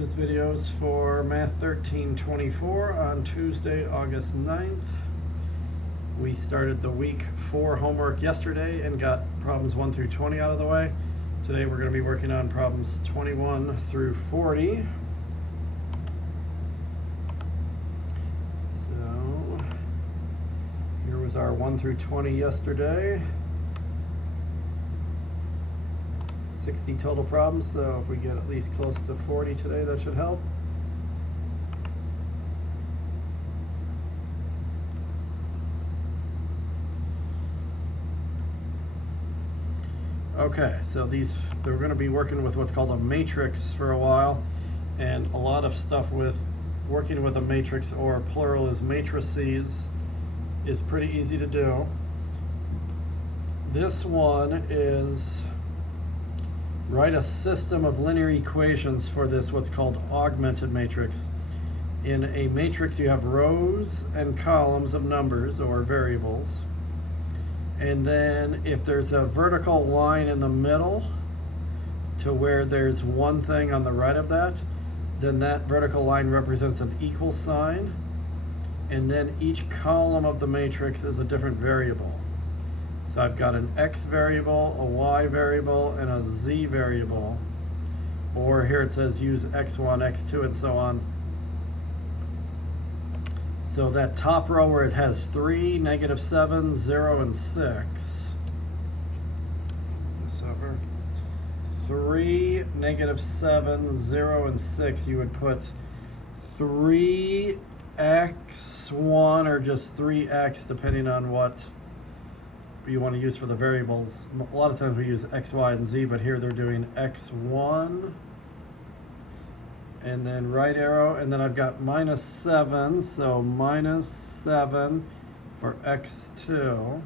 This video is for Math 1324 on Tuesday, August 9th. We started the week 4 homework yesterday and got problems 1 through 20 out of the way. Today we're going to be working on problems 21 through 40. So here was our 1 through 20 yesterday. 60 total problems, so if we get at least close to 40 today, that should help. Okay, so they're going to be working with what's called a matrix for a while, and a lot of stuff with working with a matrix, or plural is matrices, is pretty easy to do. This one is write a system of linear equations for this what's called augmented matrix. In a matrix you have rows and columns of numbers or variables, and then if there's a vertical line in the middle to where there's one thing on the right of that, then that vertical line represents an equal sign, and then each column of the matrix is a different variable. So I've got an X variable, a Y variable, and a Z variable. Or here it says use X1, X2, and so on. So that top row where it has 3, -7, 0, and 6. This over. 3, -7, 0, and 6. You would put 3x1 or just 3x depending on what you want to use for the variables. A lot of times we use X, Y, and Z, but here they're doing X1 and then right arrow, and then I've got -7, so -7 for X2,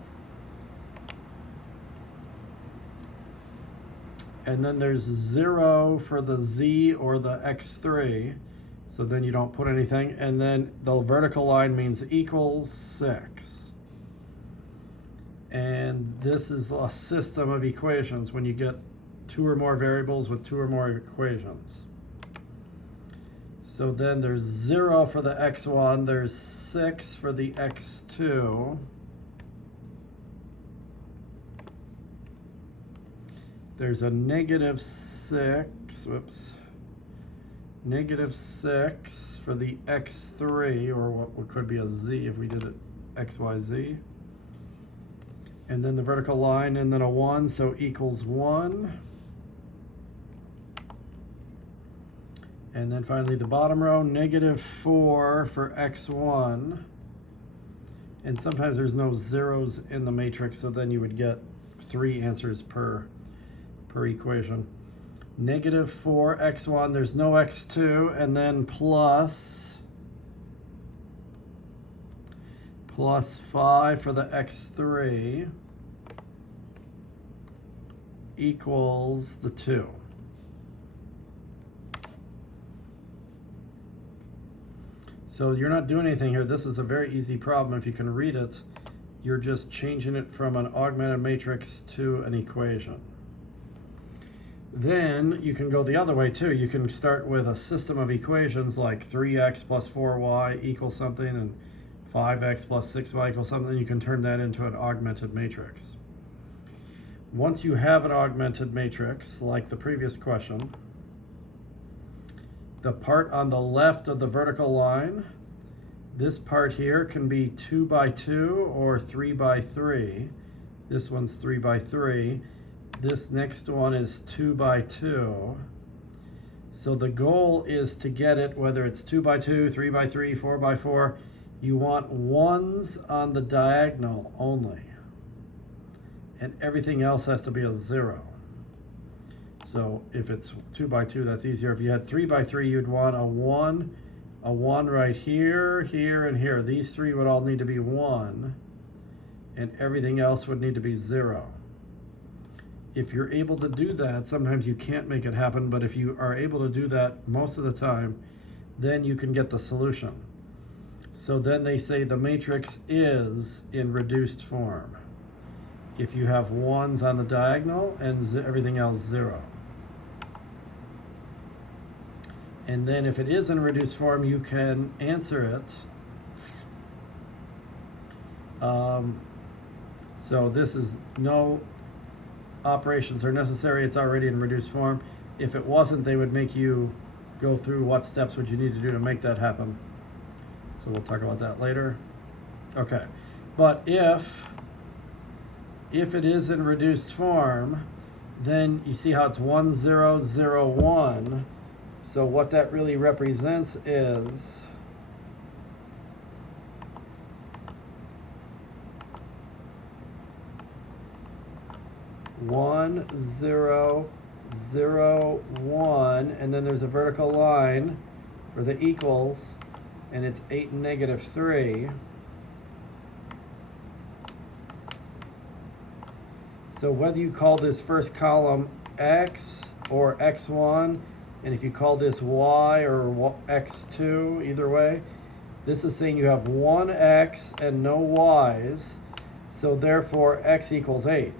and then there's 0 for the Z or the X3, so then you don't put anything, and then the vertical line means equals 6. And this is a system of equations when you get 2 or more variables with 2 or more equations. So then there's 0 for the X1, there's 6 for the X2. There's a -6, whoops, -6 for the X3, or what could be a Z if we did it XYZ. And then the vertical line, and then a 1, so equals 1. And then finally the bottom row, -4 for X1. And sometimes there's no zeros in the matrix, so then you would get 3 answers per equation. -4 X1, there's no X2, and then plus 5 for the X3 equals the 2. So you're not doing anything here. This is a very easy problem. If you can read it, you're just changing it from an augmented matrix to an equation. Then you can go the other way too. You can start with a system of equations like 3x plus 4y equals something, and 5x plus 6y equals something. You can turn that into an augmented matrix. Once you have an augmented matrix, like the previous question, the part on the left of the vertical line, this part here can be 2 by 2 or 3 by 3. This one's 3 by 3. This next one is 2 by 2. So the goal is to get it, whether it's 2 by 2, 3 by 3, 4 by 4, you want 1s on the diagonal only, and everything else has to be a 0. So if it's 2 by 2, that's easier. If you had 3 by 3, you'd want a 1 right here, here, and here. These 3 would all need to be 1, and everything else would need to be 0. If you're able to do that, sometimes you can't make it happen, but if you are able to do that most of the time, then you can get the solution. So then they say the matrix is in reduced form if you have 1s on the diagonal and everything else 0. And then if it is in reduced form, you can answer it. So this is no operations are necessary. It's already in reduced form. If it wasn't, they would make you go through what steps would you need to do to make that happen. So we'll talk about that later. Okay, but if it is in reduced form, then you see how it's 1, 0, 0, 1. So what that really represents is 1, 0, 0, 1, and then there's a vertical line for the equals, and it's 8 and negative 3. So whether you call this first column X or X1, and if you call this Y or X2, either way, this is saying you have one X and no Ys, so therefore X equals 8.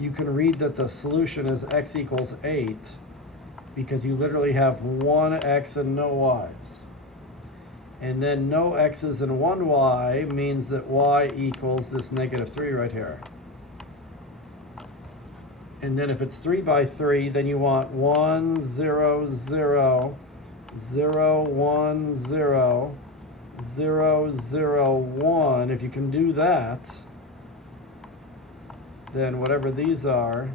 You can read that the solution is X equals 8 because you literally have one X and no Ys. And then no X's and one Y means that Y equals this negative 3 right here. And then if it's 3 by 3, then you want 1, 0, 0, 0, 1, 0, 0, 0, 1. If you can do that, then whatever these are,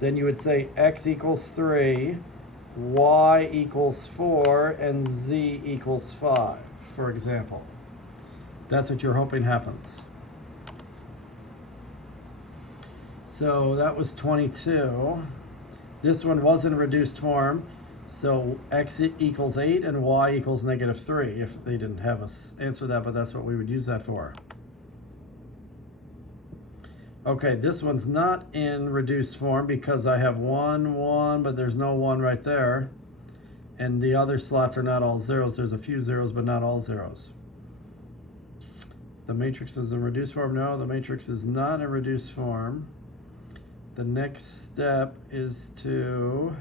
then you would say X equals 3, Y equals 4, and Z equals 5, for example. That's what you're hoping happens. So that was 22. This one was in reduced form. So X equals 8 and Y equals negative 3 if they didn't have us answer that, but that's what we would use that for. Okay, this one's not in reduced form because I have 1, 1, but there's no 1 right there. And the other slots are not all zeros. There's a few zeros, but not all zeros. The matrix is in reduced form. No, the matrix is not in reduced form. The next step is to,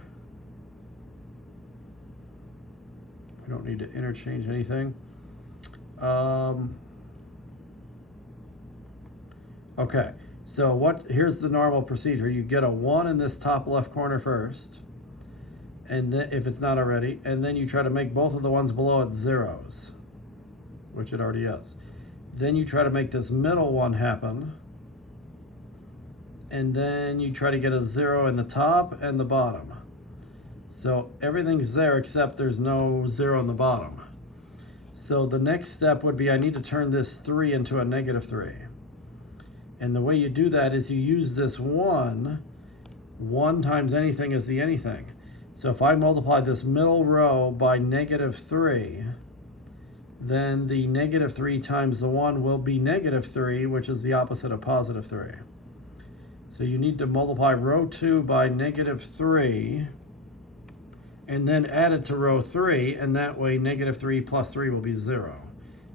we don't need to interchange anything. Okay, so here's the normal procedure. You get a 1 in this top left corner first, and then if it's not already, and then you try to make both of the ones below it zeros, which it already is. Then you try to make this middle one happen, and then you try to get a 0 in the top and the bottom. So everything's there except there's no 0 in the bottom. So the next step would be I need to turn this 3 into a negative 3. And the way you do that is you use this 1. 1 times anything is the anything. So if I multiply this middle row by negative 3, then the negative 3 times the 1 will be negative 3, which is the opposite of positive 3. So you need to multiply row 2 by negative 3, and then add it to row 3, and that way negative 3 plus 3 will be 0.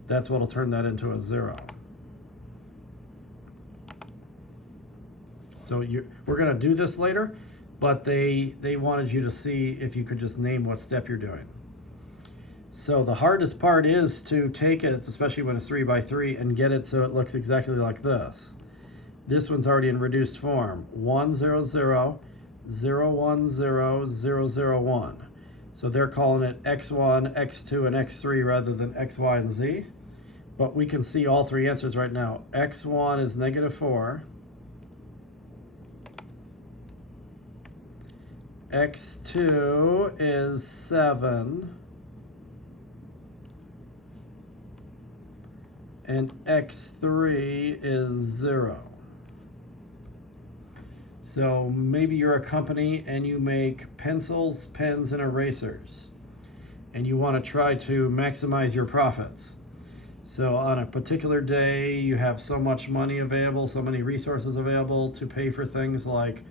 That's what will turn that into a 0. So we're going to do this later, but they wanted you to see if you could just name what step you're doing. So the hardest part is to take it, especially when it's 3 by 3, and get it so it looks exactly like this. This one's already in reduced form. 1, 0, 0, 0, 1, 0, 0, 0, 1. So they're calling it X1, X2, and X3 rather than X, Y, and Z. But we can see all three answers right now. X1 is negative 4. X2 is 7. And X3 is 0. So maybe you're a company and you make pencils, pens, and erasers, and you want to try to maximize your profits. So on a particular day, you have so much money available, so many resources available to pay for things like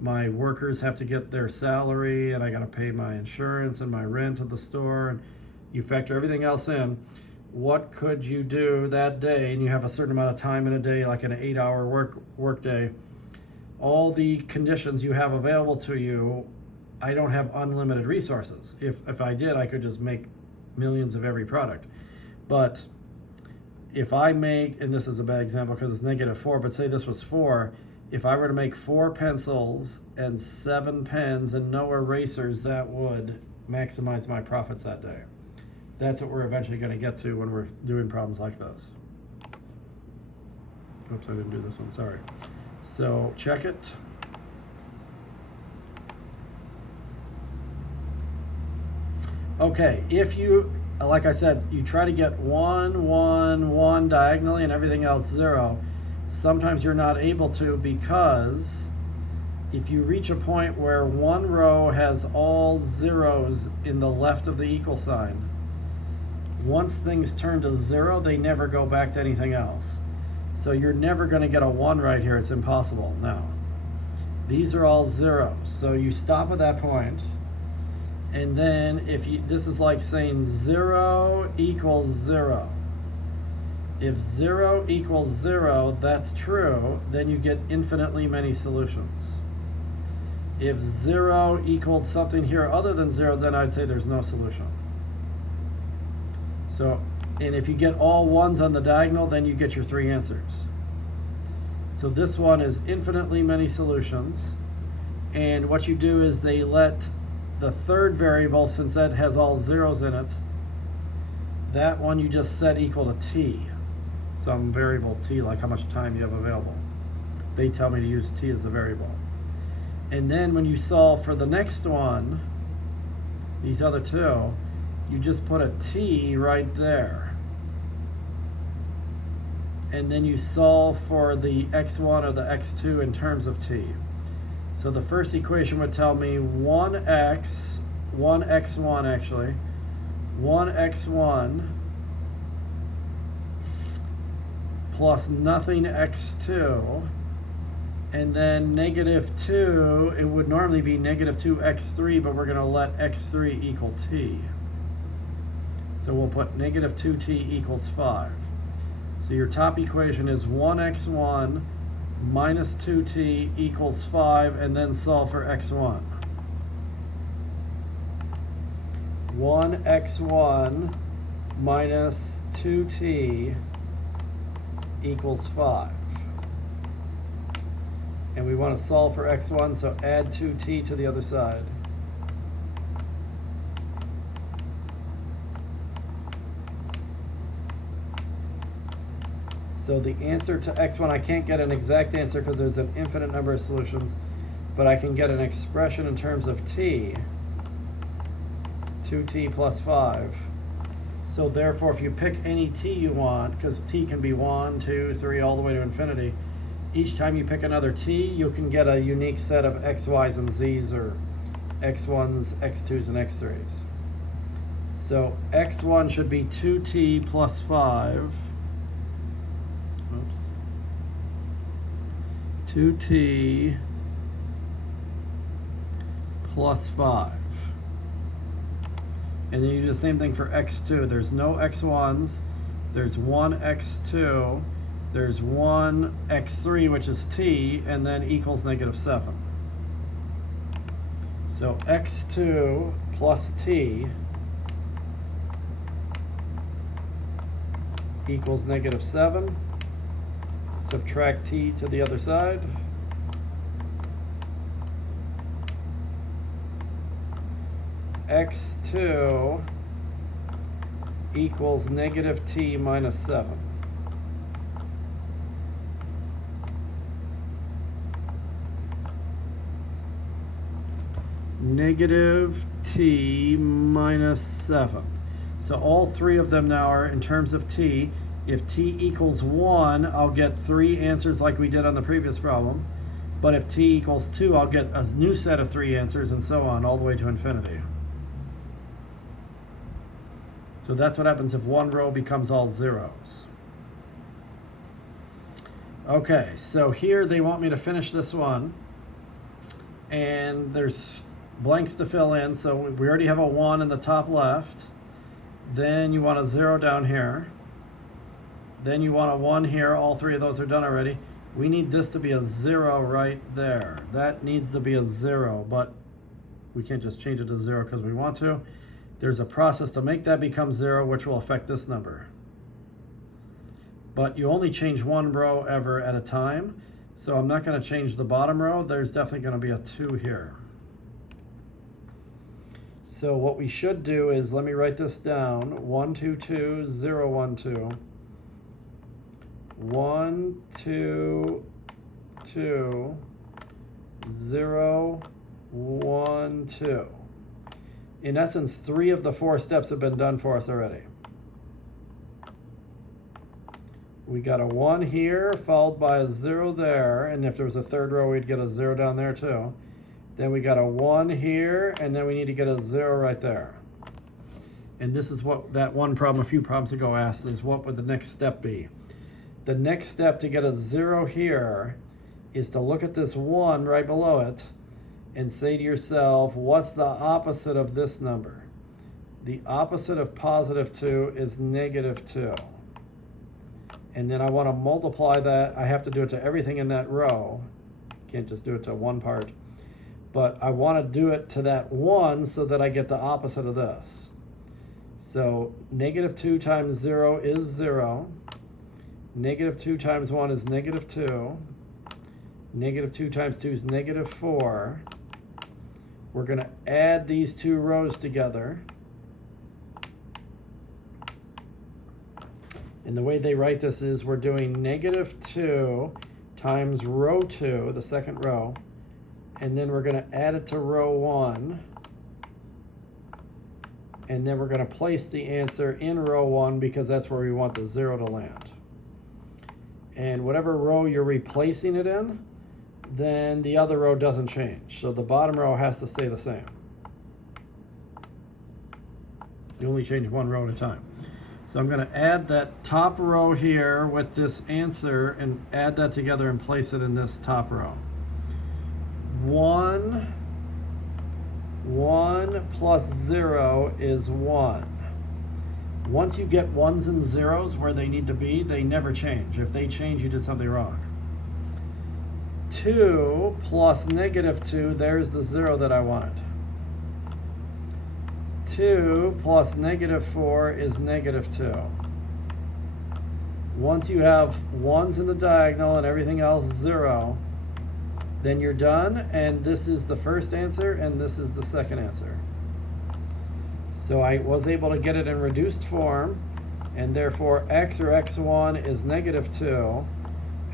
my workers have to get their salary, and I got to pay my insurance and my rent at the store, and you factor everything else in. What could you do that day? And you have a certain amount of time in a day, like an 8-hour work day. All the conditions you have available to you I don't have unlimited resources. If I did, I could just make millions of every product. But if I make, and this is a bad example because it's -4, but say this was 4, if I were to make 4 pencils and 7 pens and no erasers, that would maximize my profits that day. That's what we're eventually going to get to when we're doing problems like this. Oops, I didn't do this one, sorry. So check it. Okay, if you, like I said, you try to get 1, 1, 1 diagonally and everything else 0, sometimes you're not able to, because if you reach a point where one row has all zeros in the left of the equal sign, once things turn to 0, they never go back to anything else. So you're never going to get a 1 right here. It's impossible. Now, these are all zeros. So you stop at that point, and then if you, this is like saying 0 equals 0. If 0 equals 0, that's true, then you get infinitely many solutions. If 0 equaled something here other than 0, then I'd say there's no solution. So, and if you get all 1s on the diagonal, then you get your 3 answers. So this one is infinitely many solutions. And what you do is they let the third variable, since that has all zeros in it, that one you just set equal to t. Some variable t, like how much time you have available. They tell me to use t as the variable. And then when you solve for the next one, these other two, you just put a t right there. And then you solve for the x1 or the x2 in terms of t. So the first equation would tell me 1x1 actually, 1x1 plus nothing x2, and then -2, it would normally be -2x3, but we're going to let x3 equal t. So we'll put -2t equals 5. So your top equation is 1x1 minus 2t equals 5, and then solve for x1. 1x1 minus 2t equals 5. And we want to solve for x1, so add 2t to the other side. So the answer to x1, I can't get an exact answer because there's an infinite number of solutions, but I can get an expression in terms of t, 2t plus 5. So therefore, if you pick any t you want, because t can be 1, 2, 3, all the way to infinity, each time you pick another t, you can get a unique set of x, y's, and z's, or x1s, x2s, and x3s. So x1 should be 2t plus 5. Oops. 2t plus 5. And then you do the same thing for x2. There's no x1s. There's one x2. There's one x3, which is t, and then equals -7. So x2 plus t equals -7. Subtract t to the other side. x2 equals -t minus 7. -t minus 7. So all three of them now are in terms of t. If t equals 1, I'll get 3 answers like we did on the previous problem. But if t equals 2, I'll get a new set of 3 answers, and so on, all the way to infinity. So that's what happens if one row becomes all zeros. Okay, so here they want me to finish this one. And there's blanks to fill in. So we already have a 1 in the top left. Then you want a 0 down here. Then you want a 1 here. All three of those are done already. We need this to be a 0 right there. That needs to be a 0, but We can't just change it to 0 because we want to. There's a process to make that become 0, which will affect this number. But you only change one row ever at a time. So I'm not going to change the bottom row. There's definitely going to be a 2 here. So what we should do is, let me write this down. 1, 2, 2, 0, 1, 2. 1, 2, 2, 0, 1, 2. In essence, 3 of the 4 steps have been done for us already. We got a 1 here, followed by a 0 there, and if there was a third row, we'd get a 0 down there too. Then we got a 1 here, and then we need to get a 0 right there. And this is what that one problem a few problems ago asked, is what would the next step be? The next step to get a 0 here is to look at this 1 right below it and say to yourself, what's the opposite of this number? The opposite of positive 2 is negative 2. And then I want to multiply that. I have to do it to everything in that row. Can't just do it to one part. But I want to do it to that 1 so that I get the opposite of this. So negative 2 times 0 is 0. Negative 2 times 1 is negative 2. Negative 2 times 2 is negative 4. We're going to add these two rows together. And the way they write this is we're doing negative 2 times row 2, the second row, and then we're going to add it to row 1. And then we're going to place the answer in row 1 because that's where we want the 0 to land. And whatever row you're replacing it in, then the other row doesn't change. So the bottom row has to stay the same. You only change one row at a time. So I'm going to add that top row here with this answer and add that together and place it in this top row. 1 plus 0 is 1. Once you get 1s and 0s where they need to be, they never change. If they change, you did something wrong. 2 plus negative 2, there's the 0 that I wanted. 2 plus negative 4 is negative 2. Once you have 1s in the diagonal and everything else 0, then you're done, and this is the first answer and this is the second answer. So I was able to get it in reduced form, and therefore x or x1 is negative 2,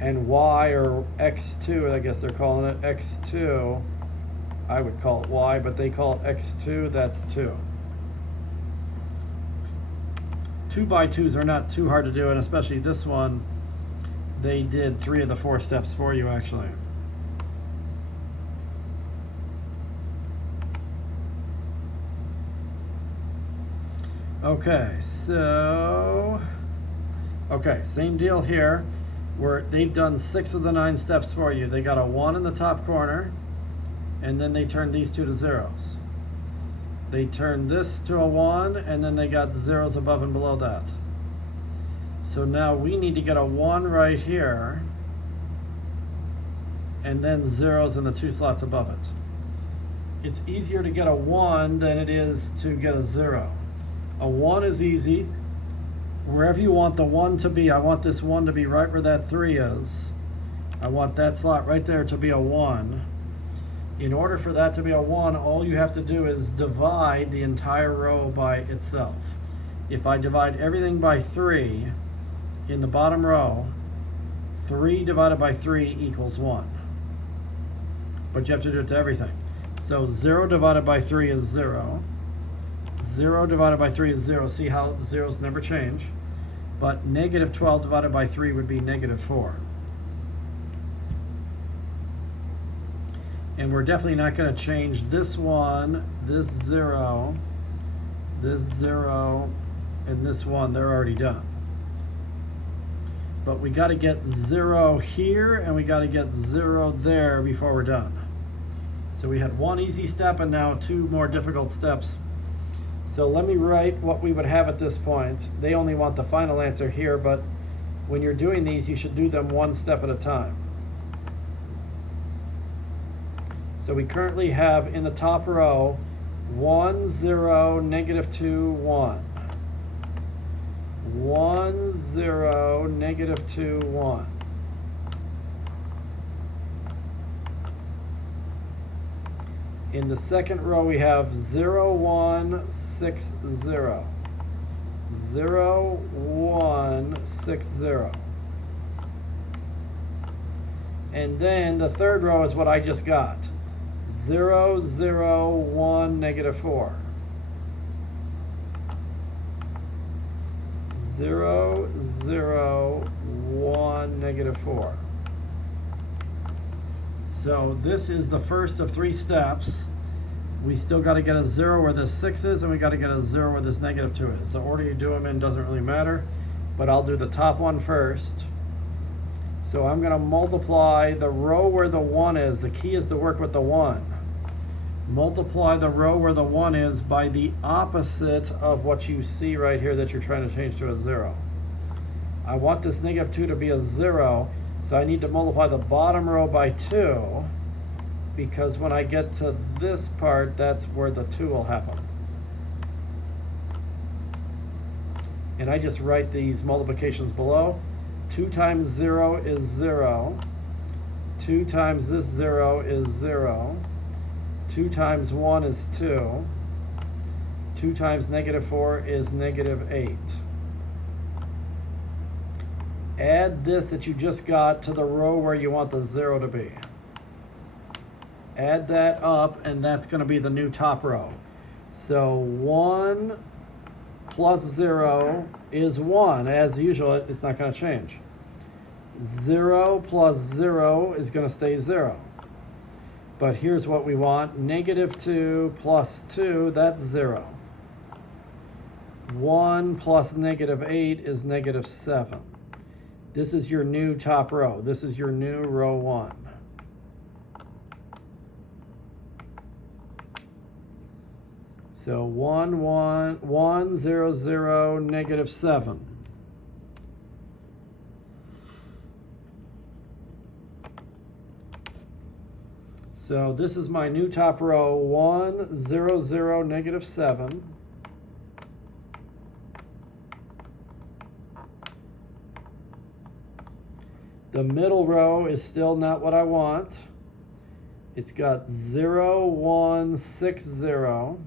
and y or x2, I guess they're calling it x2, I would call it y, but they call it x2, that's 2. 2 by 2s are not too hard to do, and especially this one, they did 3 of the 4 steps for you actually. Okay, so, same deal here, where they've done 6 of the 9 steps for you. They got a 1 in the top corner, and then they turned these two to 0s. They turned this to a 1, and then they got 0s above and below that. So now we need to get a 1 right here, and then 0s in the 2 slots above it. It's easier to get a 1 than it is to get a 0. A 1 is easy. Wherever you want the 1 to be, I want this 1 to be right where that 3 is. I want that slot right there to be a 1. In order for that to be a 1, all you have to do is divide the entire row by itself. If I divide everything by 3 in the bottom row, 3 divided by 3 equals 1. But you have to do it to everything. So 0 divided by 3 is 0. 0 divided by 3 is 0. See how zeros never change? But negative 12 divided by 3 would be negative 4. And we're definitely not going to change this 1, this 0, and this 1. They're already done. But we got to get 0 here, and we got to get 0 there before we're done. So we had 1 easy step and now 2 more difficult steps. So let me write what we would have at this point. They only want the final answer here, but when you're doing these, you should do them 1 step at a time. So we currently have in the top row 1, 0, negative 2, 1. 1, 0, negative 2, 1. In the second row, we have 0, 1, 6, 0. 0, 1, 6, 0. And then the third row is what I just got. 0, 0, 1, negative 4. 0, 0, 1, negative 4. So this is the first of 3 steps. We still got to get a 0 where this 6 is, and we got to get a 0 where this negative 2 is. The order you do them in doesn't really matter, but I'll do the top one first. So I'm going to multiply the row where the 1 is. The key is to work with the 1. Multiply the row where the 1 is by the opposite of what you see right here that you're trying to change to a 0. I want this negative 2 to be a 0, so I need to multiply the bottom row by 2, because when I get to this part, that's where the 2 will happen. And I just write these multiplications below. 2 times 0 is 0. 2 times this 0 is 0. 2 times 1 is 2. 2 times negative 4 is negative 8. Add this that you just got to the row where you want the 0 to be. Add that up, and that's going to be the new top row. So 1 plus 0 is 1. As usual, it's not going to change. 0 plus 0 is going to stay 0. But here's what we want. Negative 2 plus 2, that's 0. 1 plus negative 8 is negative 7. This is your new top row. This is your new row 1. So 1, 1, 1, 0, 0, negative 7. So this is my new top row, 1, 0, 0, negative 7. The middle row is still not what I want. It's got 0, 1, 6, 0.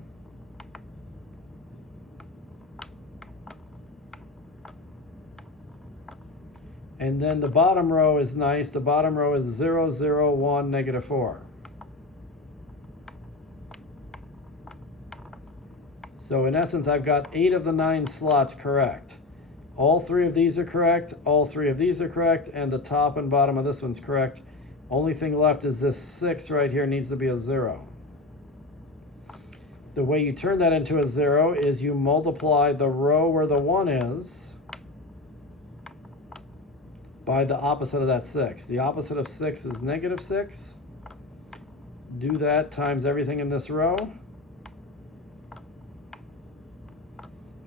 And then the bottom row is nice. The bottom row is 0, 0, 1, negative 4. So in essence, I've got 8 of the 9 slots correct. All 3 of these are correct, all 3 of these are correct, and the top and bottom of this one's correct. Only thing left is this 6 right here needs to be a 0. The way you turn that into a 0 is you multiply the row where the 1 is by the opposite of that 6. The opposite of 6 is negative 6. Do that times everything in this row,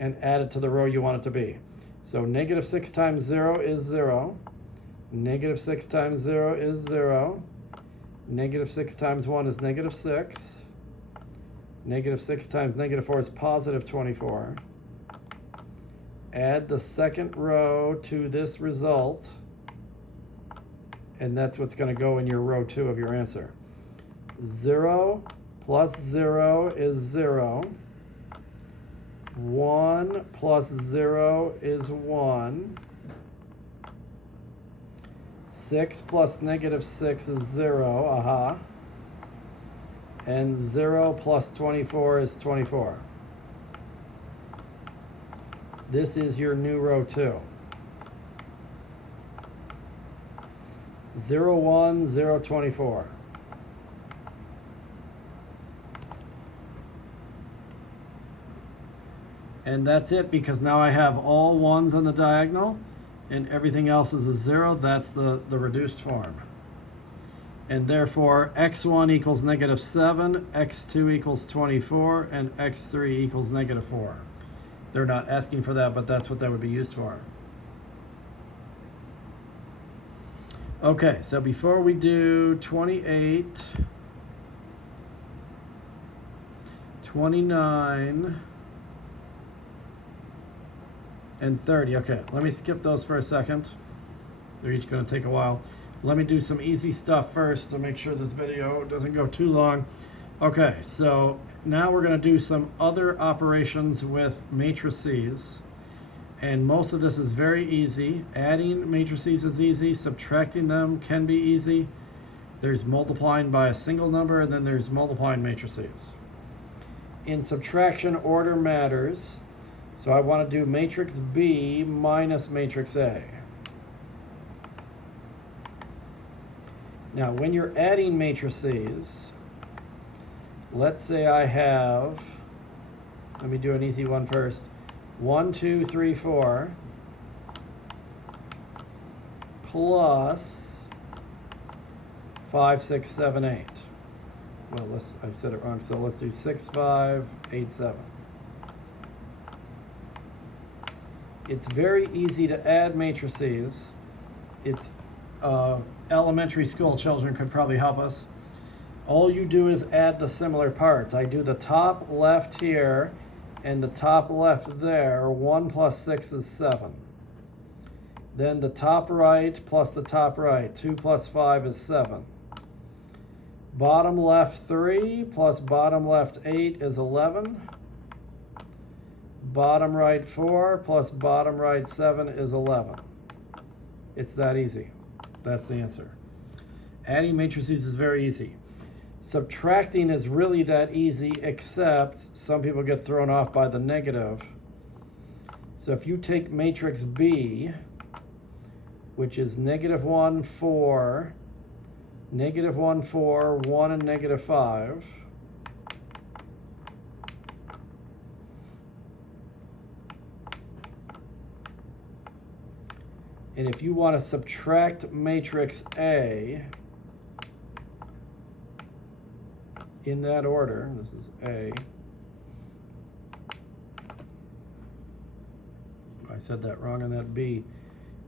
and add it to the row you want it to be. So negative 6 times 0 is 0. Negative 6 times 0 is 0. Negative 6 times 1 is negative 6. Negative 6 times negative 4 is positive 24. Add the second row to this result, and that's what's going to go in your row 2 of your answer. 0 plus 0 is 0. 1 plus 0 is 1. 6 plus negative 6 is 0. Aha. And 0 plus 24 is 24. This is your new row 2. 0, 1, 0, 24. And that's it, because now I have all 1s on the diagonal and everything else is a 0. That's the reduced form. And therefore, x1 equals negative 7, x2 equals 24, and x3 equals negative 4. They're not asking for that, but that's what that would be used for. Okay, so before we do 28, 29 and 30. Okay, let me skip those for a second. They're each going to take a while. Let me do some easy stuff first to make sure this video doesn't go too long. Okay, so now we're going to do some other operations with matrices. And most of this is very easy. Adding matrices is easy. Subtracting them can be easy. There's multiplying by a single number, and then there's multiplying matrices. In subtraction, order matters. So I want to do matrix B minus matrix A. Now, when you're adding matrices, let's say I have, let me do an easy one first. 1, 2, 3, 4 plus 5, 6, 7, 8. Well, I said it wrong, so let's do 6, 5, 8, 7. It's very easy to add matrices. It's elementary school children could probably help us. All you do is add the similar parts. I do the top left here and the top left there. 1 plus 6 is 7. Then the top right plus the top right. 2 plus 5 is 7. Bottom left 3 plus bottom left 8 is 11. Bottom right 4 plus bottom right 7 is 11. It's that easy. That's the answer. Adding matrices is very easy. Subtracting is really that easy, except some people get thrown off by the negative. So if you take matrix B, which is -1, 4, -1, 4, 1, and -5, and if you want to subtract matrix A in that order, this is A. I said that wrong on that B.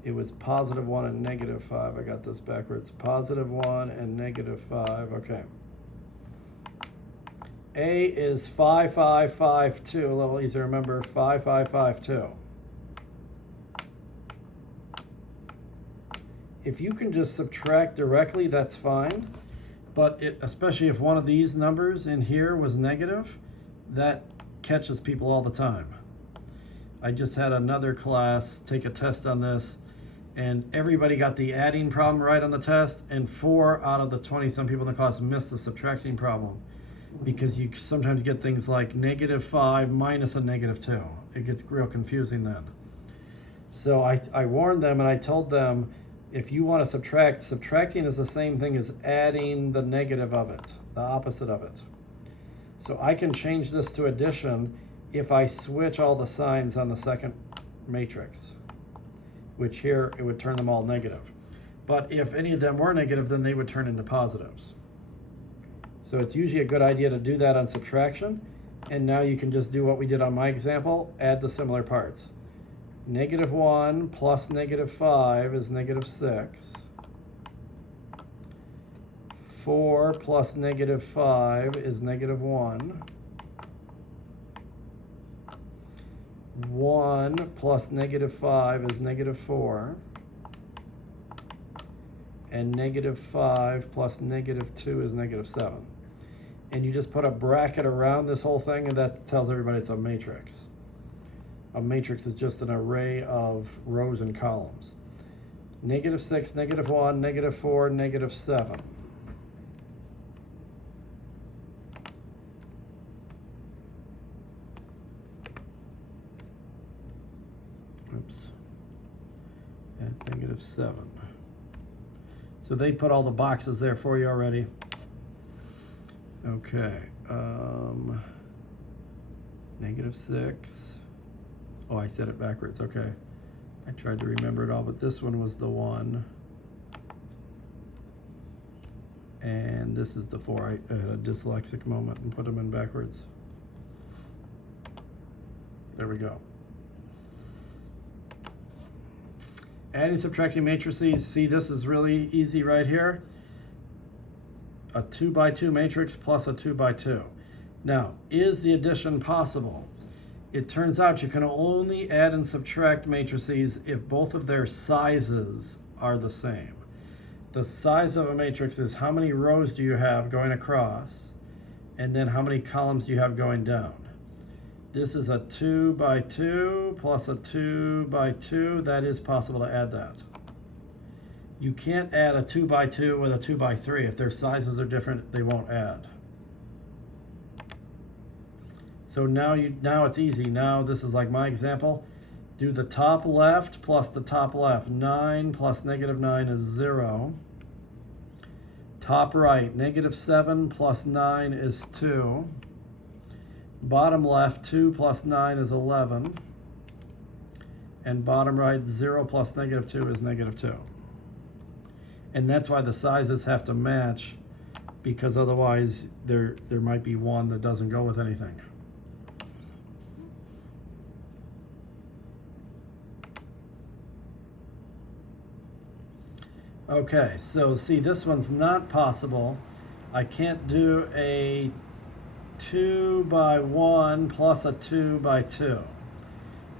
It was +1 and -5. I got this backwards. +1 and -5. Okay. A is 5, 5, 5, 2. A little easier to remember. 5, 5, 5, 2. If you can just subtract directly, that's fine. But especially if one of these numbers in here was negative, that catches people all the time. I just had another class take a test on this, and everybody got the adding problem right on the test, and 4 out of the 20-some people in the class missed the subtracting problem, because you sometimes get things like -5 minus a -2. It gets real confusing then. So I warned them and I told them, if you want to subtract, subtracting is the same thing as adding the negative of it, the opposite of it. So I can change this to addition if I switch all the signs on the second matrix, which here it would turn them all negative. But if any of them were negative, then they would turn into positives. So it's usually a good idea to do that on subtraction. And now you can just do what we did on my example, add the similar parts. -1 plus -5 is -6. 4 plus -5 is -1. 1 plus -5 is -4. And -5 plus -2 is -7. And you just put a bracket around this whole thing, and that tells everybody it's a matrix. A matrix is just an array of rows and columns. -6, -1, -4, -7. Oops. And -7. So they put all the boxes there for you already. Okay. -6. Oh, I said it backwards. Okay. I tried to remember it all, but this one was the 1. And this is the 4. I had a dyslexic moment and put them in backwards. There we go. Adding, subtracting matrices. See, this is really easy right here. A 2 by 2 matrix plus a 2 by 2. Now, is the addition possible? It turns out you can only add and subtract matrices if both of their sizes are the same. The size of a matrix is how many rows do you have going across, and then how many columns do you have going down. This is a 2 by 2 plus a 2 by 2. That is possible to add that. You can't add a 2 by 2 with a 2 by 3. If their sizes are different, they won't add. So now it's easy. Now this is like my example. Do the top left plus the top left. 9 plus -9 is 0. Top right, -7 plus 9 is 2. Bottom left, 2 plus 9 is 11. And bottom right, 0 plus -2 is -2. And that's why the sizes have to match, because otherwise there might be one that doesn't go with anything. Okay, so see, this one's not possible. I can't do a 2 by 1 plus a 2 by 2.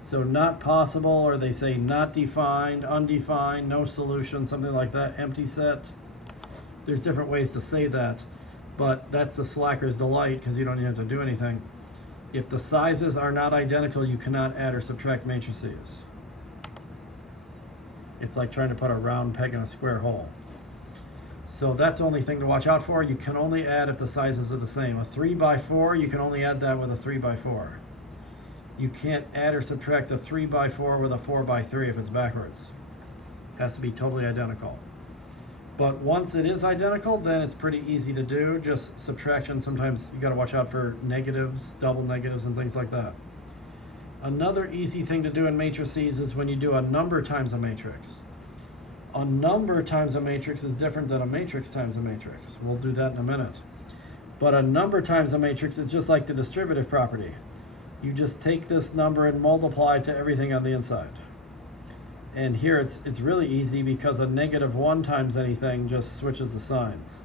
So not possible, or they say not defined, undefined, no solution, something like that, empty set. There's different ways to say that, but that's the slacker's delight because you don't even have to do anything. If the sizes are not identical, you cannot add or subtract matrices. It's like trying to put a round peg in a square hole. So that's the only thing to watch out for. You can only add if the sizes are the same. A 3 by 4, you can only add that with a 3 by 4. You can't add or subtract a 3 by 4 with a 4 by 3 if it's backwards. It has to be totally identical. But once it is identical, then it's pretty easy to do. Just subtraction, sometimes you gotta watch out for negatives, double negatives, and things like that. Another easy thing to do in matrices is when you do a number times a matrix. A number times a matrix is different than a matrix times a matrix. We'll do that in a minute. But a number times a matrix is just like the distributive property. You just take this number and multiply it to everything on the inside. And here it's really easy because a -1 times anything just switches the signs.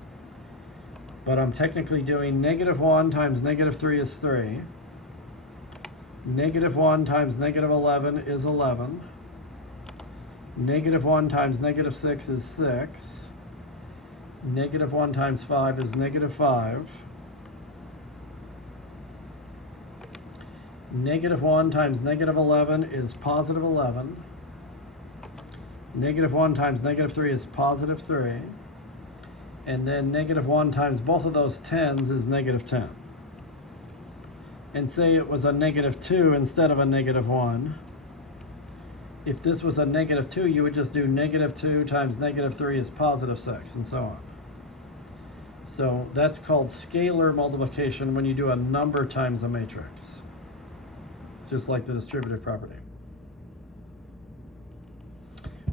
But I'm technically doing -1 times -3 is 3. -1 times -11 is 11. -1 times -6 is 6. -1 times 5 is -5. -1 times -11 is +11. -1 times -3 is +3. And then -1 times both of those 10s is -10. And say it was a -2 instead of a -1. If this was a -2, you would just do -2 times -3 is +6, and so on. So that's called scalar multiplication when you do a number times a matrix. It's just like the distributive property.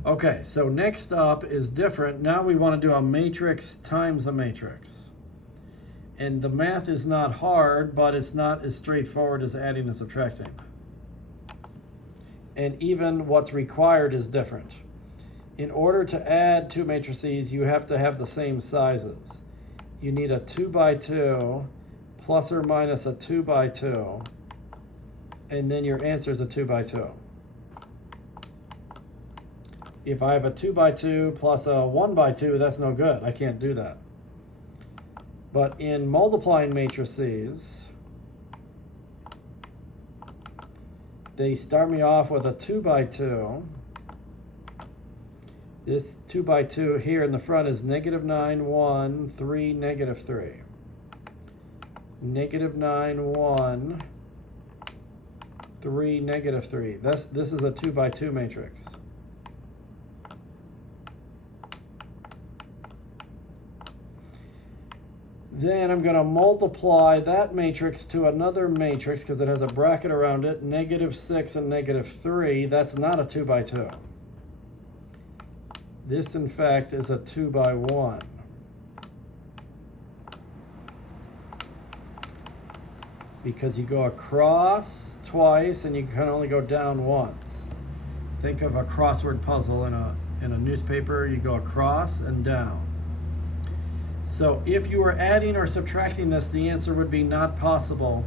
Okay, so next up is different. Now we want to do a matrix times a matrix. And the math is not hard, but it's not as straightforward as adding and subtracting. And even what's required is different. In order to add two matrices, you have to have the same sizes. You need a 2 by 2 plus or minus a 2 by 2, and then your answer is a 2 by 2. If I have a 2 by 2 plus a 1 by 2, that's no good. I can't do that. But in multiplying matrices, they start me off with a 2 by 2. This 2 by 2 here in the front is -9, 1, 3, -3. -9, 1, 3, -3. This is a 2 by 2 matrix. Then I'm going to multiply that matrix to another matrix because it has a bracket around it, -6 and -3. That's not a 2 by 2. This, in fact, is a 2 by 1. Because you go across twice and you can only go down once. Think of a crossword puzzle in a newspaper. You go across and down. So if you were adding or subtracting this, the answer would be not possible,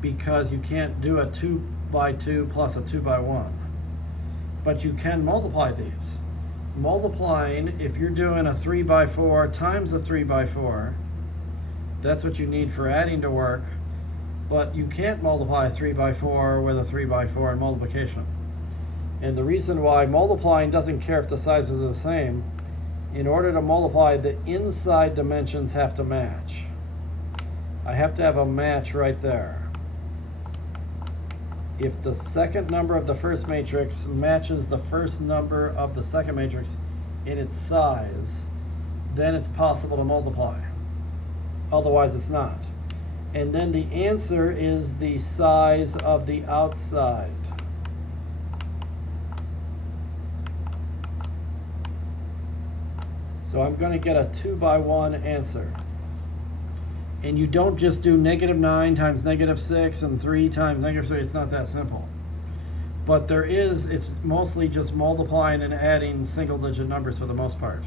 because you can't do a 2 by 2 plus a 2 by 1. But you can multiply these. Multiplying, if you're doing a 3 by 4 times a 3 by 4, that's what you need for adding to work. But you can't multiply a 3 by 4 with a 3 by 4 in multiplication. And the reason why multiplying doesn't care if the sizes are the same, in order to multiply, the inside dimensions have to match. I have to have a match right there. If the second number of the first matrix matches the first number of the second matrix in its size, then it's possible to multiply. Otherwise, it's not. And then the answer is the size of the outside. So I'm going to get a 2 by 1 answer. And you don't just do -9 times -6 and 3 times -3. It's not that simple. But it's mostly just multiplying and adding single-digit numbers for the most part.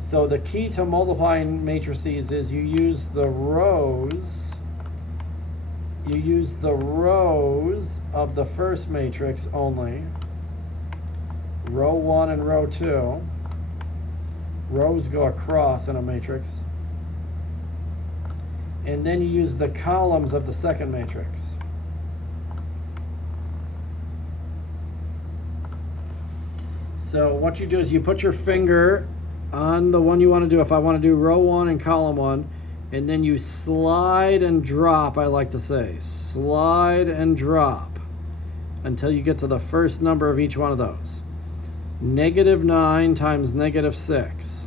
So the key to multiplying matrices is you use the rows. You use the rows of the first matrix only. Row 1 and row 2. Rows go across in a matrix. And then you use the columns of the second matrix. So what you do is you put your finger on the one you want to do. If I want to do row 1 and column 1, and then you slide and drop, I like to say. Slide and drop until you get to the first number of each one of those. -9 times -6.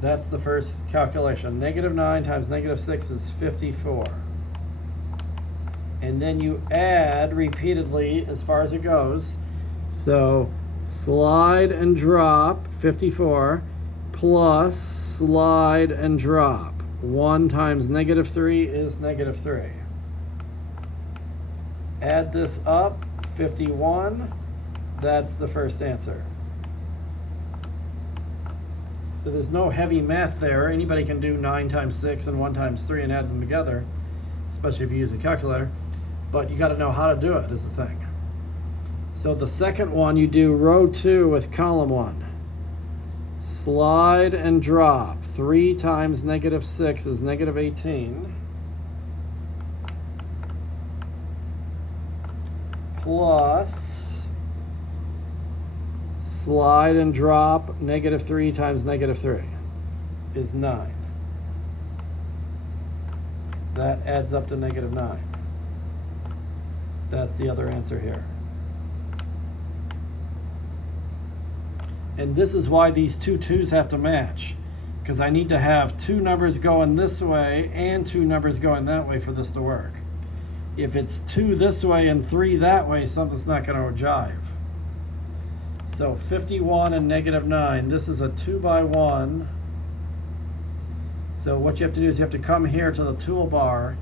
That's the first calculation. -9 times -6 is 54. And then you add repeatedly as far as it goes. So slide and drop, 54, plus slide and drop. 1 times -3 is -3. Add this up, 51. That's the first answer. So there's no heavy math there. Anybody can do 9 times 6 and 1 times 3 and add them together, especially if you use a calculator. But you got to know how to do it is the thing. So the second one, you do row 2 with column 1. Slide and drop. 3 times -6 is -18. Plus slide and drop, -3 times -3 is 9. That adds up to -9. That's the other answer here. And this is why these two 2's have to match, because I need to have 2 numbers going this way and 2 numbers going that way for this to work. If it's 2 this way and 3 that way, something's not going to jive. So 51 and -9, this is a 2 by 1. So what you have to do is you have to come here to the toolbar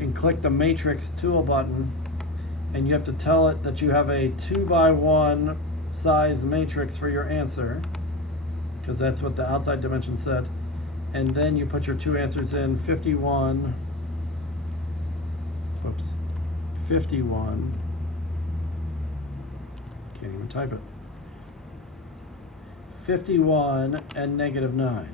and click the matrix tool button, and you have to tell it that you have a 2 by 1 size matrix for your answer, because that's what the outside dimension said. And then you put your 2 answers in, 51, 51, can't even type it, 51 and -9.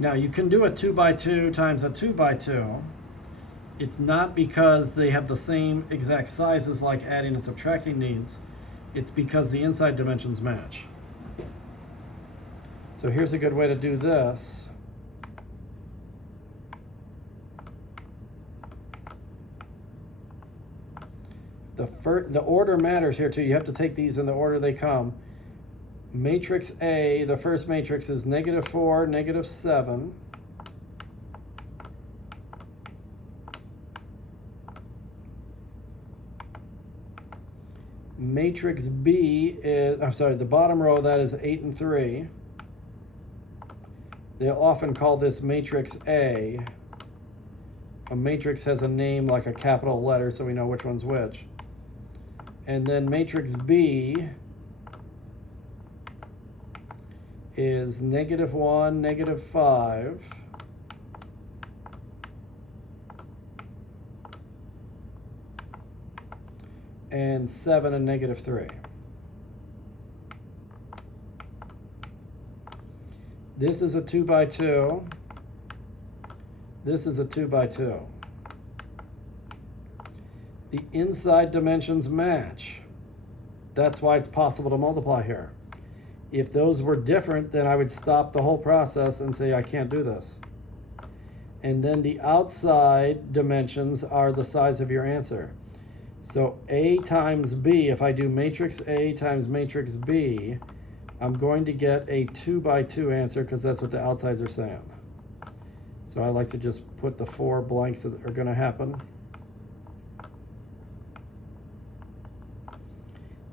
Now you can do a 2 by 2 times a 2 by 2. It's not because they have the same exact sizes like adding and subtracting needs. It's because the inside dimensions match. So here's a good way to do this. The order matters here too. You have to take these in the order they come. Matrix A, the first matrix is -4, -7. Matrix B is, I'm sorry, the bottom row of that is 8 and 3. They'll often call this matrix A. A matrix has a name like a capital letter, so we know which one's which. And then matrix B is -1, -5, and 7 and -3. This is a 2 by 2. This is a 2 by 2. The inside dimensions match. That's why it's possible to multiply here. If those were different, then I would stop the whole process and say I can't do this. And then the outside dimensions are the size of your answer. So A times B, if I do matrix A times matrix B, I'm going to get a 2 by 2 answer because that's what the outsides are saying. So I like to just put the 4 blanks that are going to happen.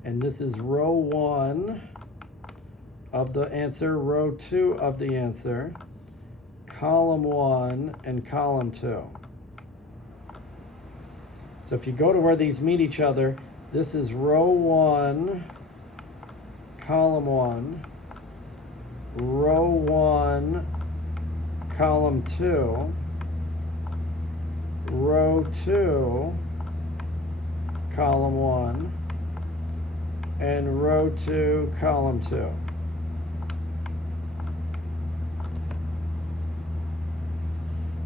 And this is row 1 of the answer, row 2 of the answer, column 1 and column 2. So if you go to where these meet each other, this is row 1, column 1, row 1, column 2, row 2, column 1, and row 2, column 2.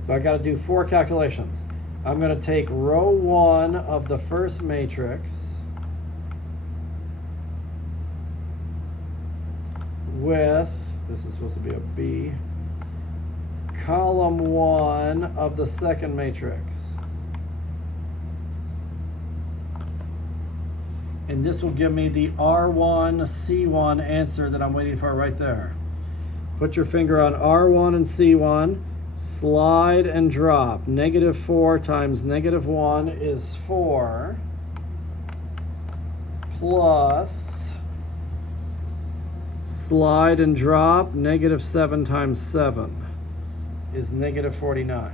So I got to do 4 calculations. I'm going to take row 1 of the first matrix with, this is supposed to be a B, column 1 of the second matrix. And this will give me the R1, C1 answer that I'm waiting for right there. Put your finger on R1 and C1, slide and drop. -4 times -1 is 4, plus slide and drop, -7 times 7 is -49.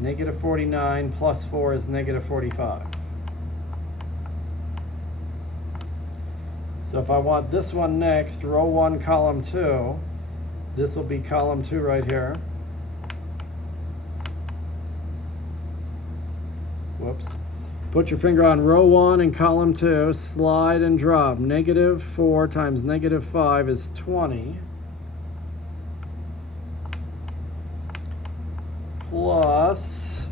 -49 plus 4 is -45. So if I want this one next, row 1, column 2, this will be column 2 right here. Whoops. Put your finger on row 1 and column 2, slide and drop. -4 times -5 is 20. Plus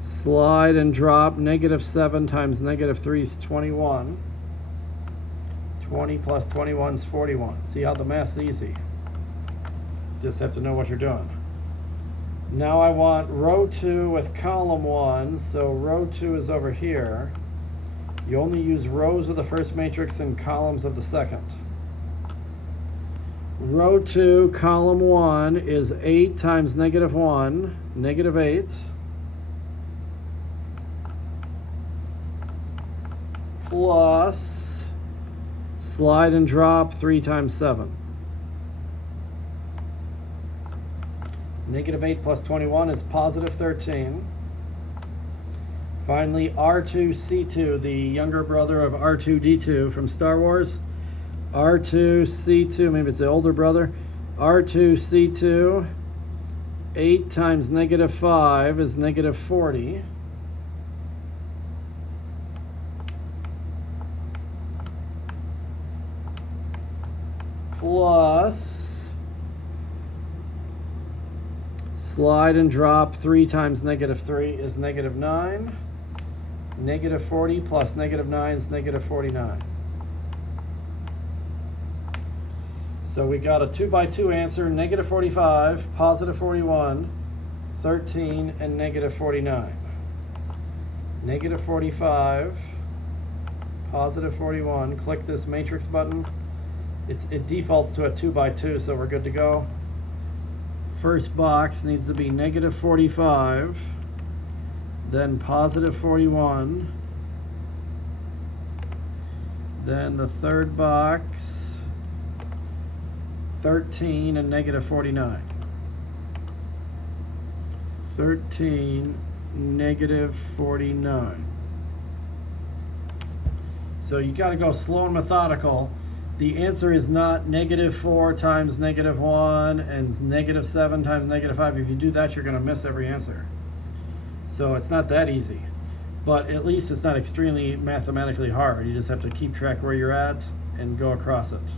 slide and drop, -7 times -3 is 21. 20 plus 21 is 41. See how the math's easy. Just have to know what you're doing. Now I want row 2 with column 1, so row 2 is over here. You only use rows of the first matrix and columns of the second. Row 2, column 1 is 8 times -1, -8. Plus slide and drop 3 times 7. -8 plus 21 is +13. Finally, R2-C2, the younger brother of R2-D2 from Star Wars. R2-C2, maybe it's the older brother. R2-C2, 8 times -5 is -40. Plus slide and drop 3 times -3 is -9. -40 plus -9 is -49. So we got a 2 by 2 answer, -45, +41, 13, and -49. -45, +41, click this matrix button. It defaults to a 2 by 2, so we're good to go. First box needs to be -45, then +41, then the third box, 13 and -49. 13, -49. So you got to go slow and methodical. The answer is not -4 times -1 and -7 times -5. If you do that, you're going to miss every answer. So it's not that easy. But at least it's not extremely mathematically hard. You just have to keep track where you're at and go across it.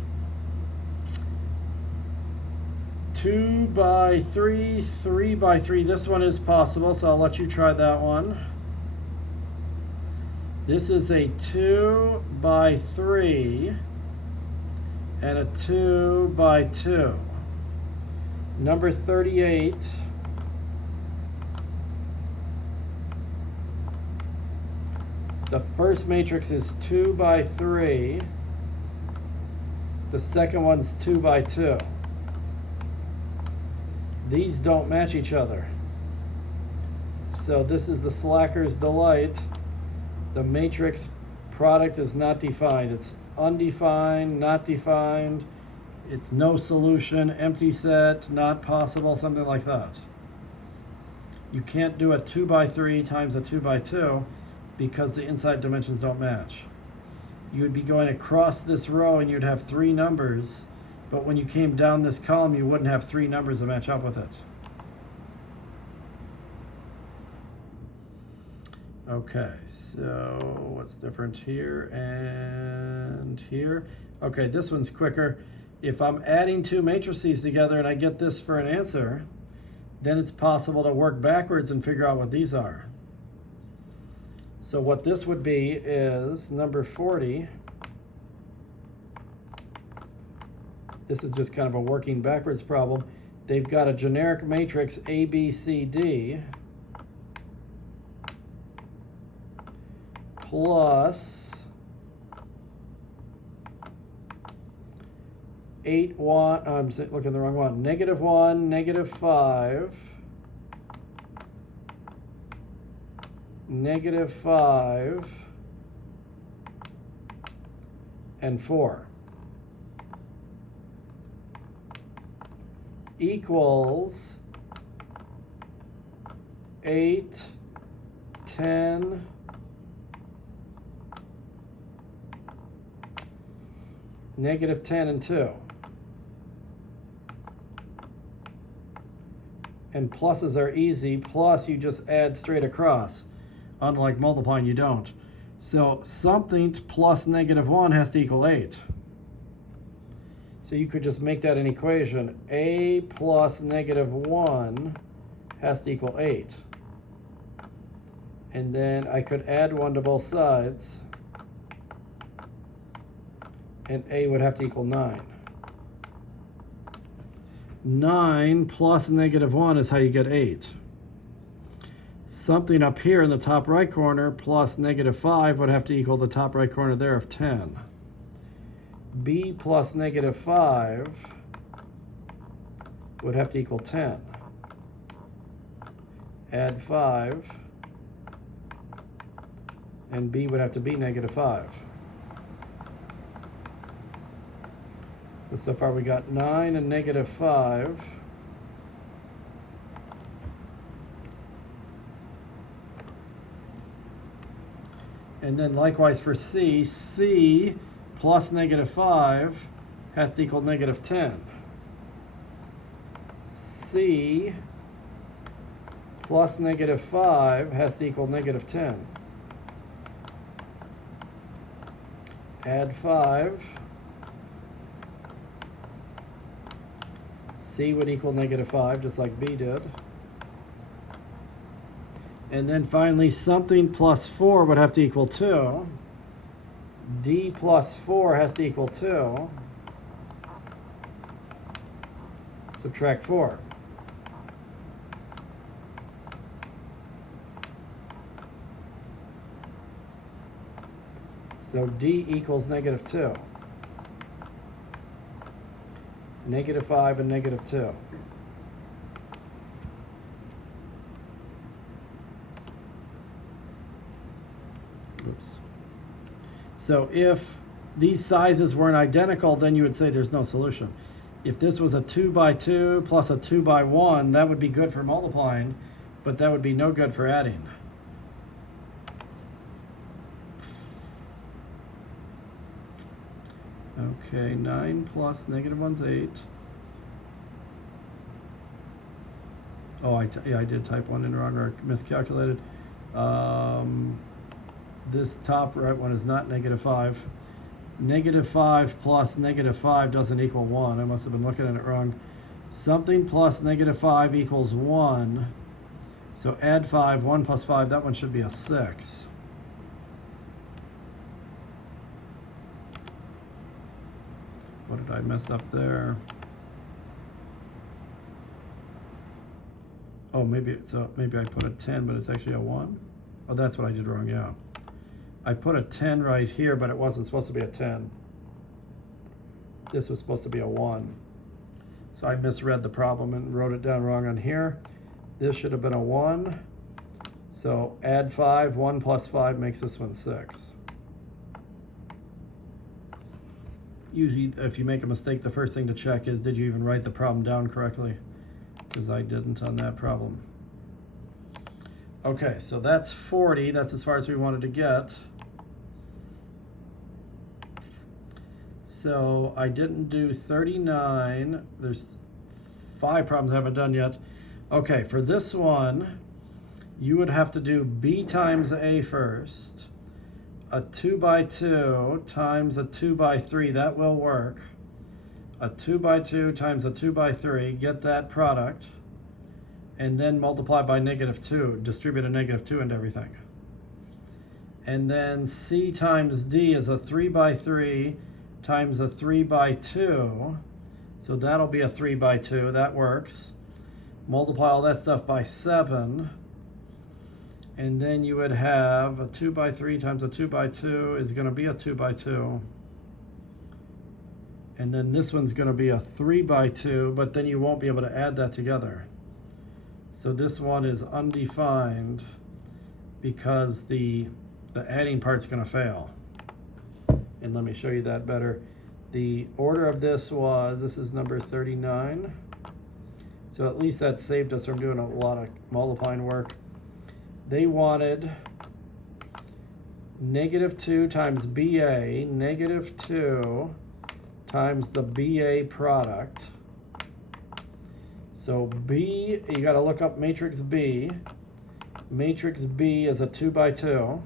2 by 3, 3 by 3. This one is possible, so I'll let you try that one. This is a 2 by 3 and a 2 by 2. Number 38. The first matrix is 2 by 3. The second one's 2 by 2. These don't match each other. So this is the slacker's delight. The matrix product is not defined. It's undefined, not defined. It's no solution, empty set, not possible, something like that. You can't do a 2 by 3 times a 2 by 2 because the inside dimensions don't match. You would be going across this row and you'd have 3 numbers, but when you came down this column, you wouldn't have 3 numbers to match up with it. Okay, so what's different here and here? Okay, this one's quicker. If I'm adding 2 matrices together and I get this for an answer, then it's possible to work backwards and figure out what these are. So what this would be is number 40. This is just kind of a working backwards problem. They've got a generic matrix A, B, C, D plus 8, 1, I'm looking at the wrong one, -1, -5, -5, and 4 equals 8, 10, -10 and 2. And pluses are easy. Plus you just add straight across. Unlike multiplying, you don't. So something plus -1 has to equal 8. So you could just make that an equation. A plus -1 has to equal 8. And then I could add 1 to both sides. And A would have to equal 9. 9 plus -1 is how you get 8. Something up here in the top right corner plus -5 would have to equal the top right corner there of 10. B plus -5 would have to equal 10. Add 5. And B would have to be -5. So far we got 9 and -5. And then likewise for C, C plus -5 has to equal -10. C plus -5 has to equal -10. Add 5. C would equal -5, just like B did. And then finally, something plus 4 would have to equal 2. D plus 4 has to equal 2. Subtract 4. So D equals -2. -5 and -2. Oops. So if these sizes weren't identical, then you would say there's no solution. If this was a 2 by 2 plus a 2 by 1, that would be good for multiplying, but that would be no good for adding. Okay, 9 plus negative 1's 8. Oh, yeah, I did type 1 in wrong or miscalculated. This top right one is not negative 5. Negative 5 plus negative 5 doesn't equal 1. I must have been looking at it wrong. Something plus negative 5 equals 1. So add 5, 1 plus 5, that one should be a 6. What did I mess up there? Oh, maybe I put a 10, but it's actually a 1. Oh, that's what I did wrong, yeah. I put a 10 right here, but it wasn't supposed to be a 10. This was supposed to be a 1. So I misread the problem and wrote it down wrong on here. This should have been a 1. So add 5, 1 plus 5 makes this one 6. Usually, if you make a mistake, the first thing to check is, did you even write the problem down correctly? Because I didn't on that problem. Okay, so that's 40. That's as far as we wanted to get. So I didn't do 39. There's 5 problems I haven't done yet. Okay, for this one, you would have to do b times a first. A 2 by 2 times a 2 by 3, that will work. A 2 by 2 times a 2 by 3, get that product. And then multiply by negative 2, distribute a negative 2 into everything. And then c times d is a 3 by 3 times a 3 by 2. So that'll be a 3 by 2, that works. Multiply all that stuff by 7. And then you would have a 2 by 3 times a 2 by 2 is going to be a 2 by 2. And then this one's going to be a 3 by 2, but then you won't be able to add that together. So this one is undefined because the adding part's going to fail. And let me show you that better. The order of this is number 39. So at least that saved us from doing a lot of multiplying work. They wanted negative 2 times BA, negative 2 times the BA product. So B, you got to look up matrix B. Matrix B is a 2 by 2.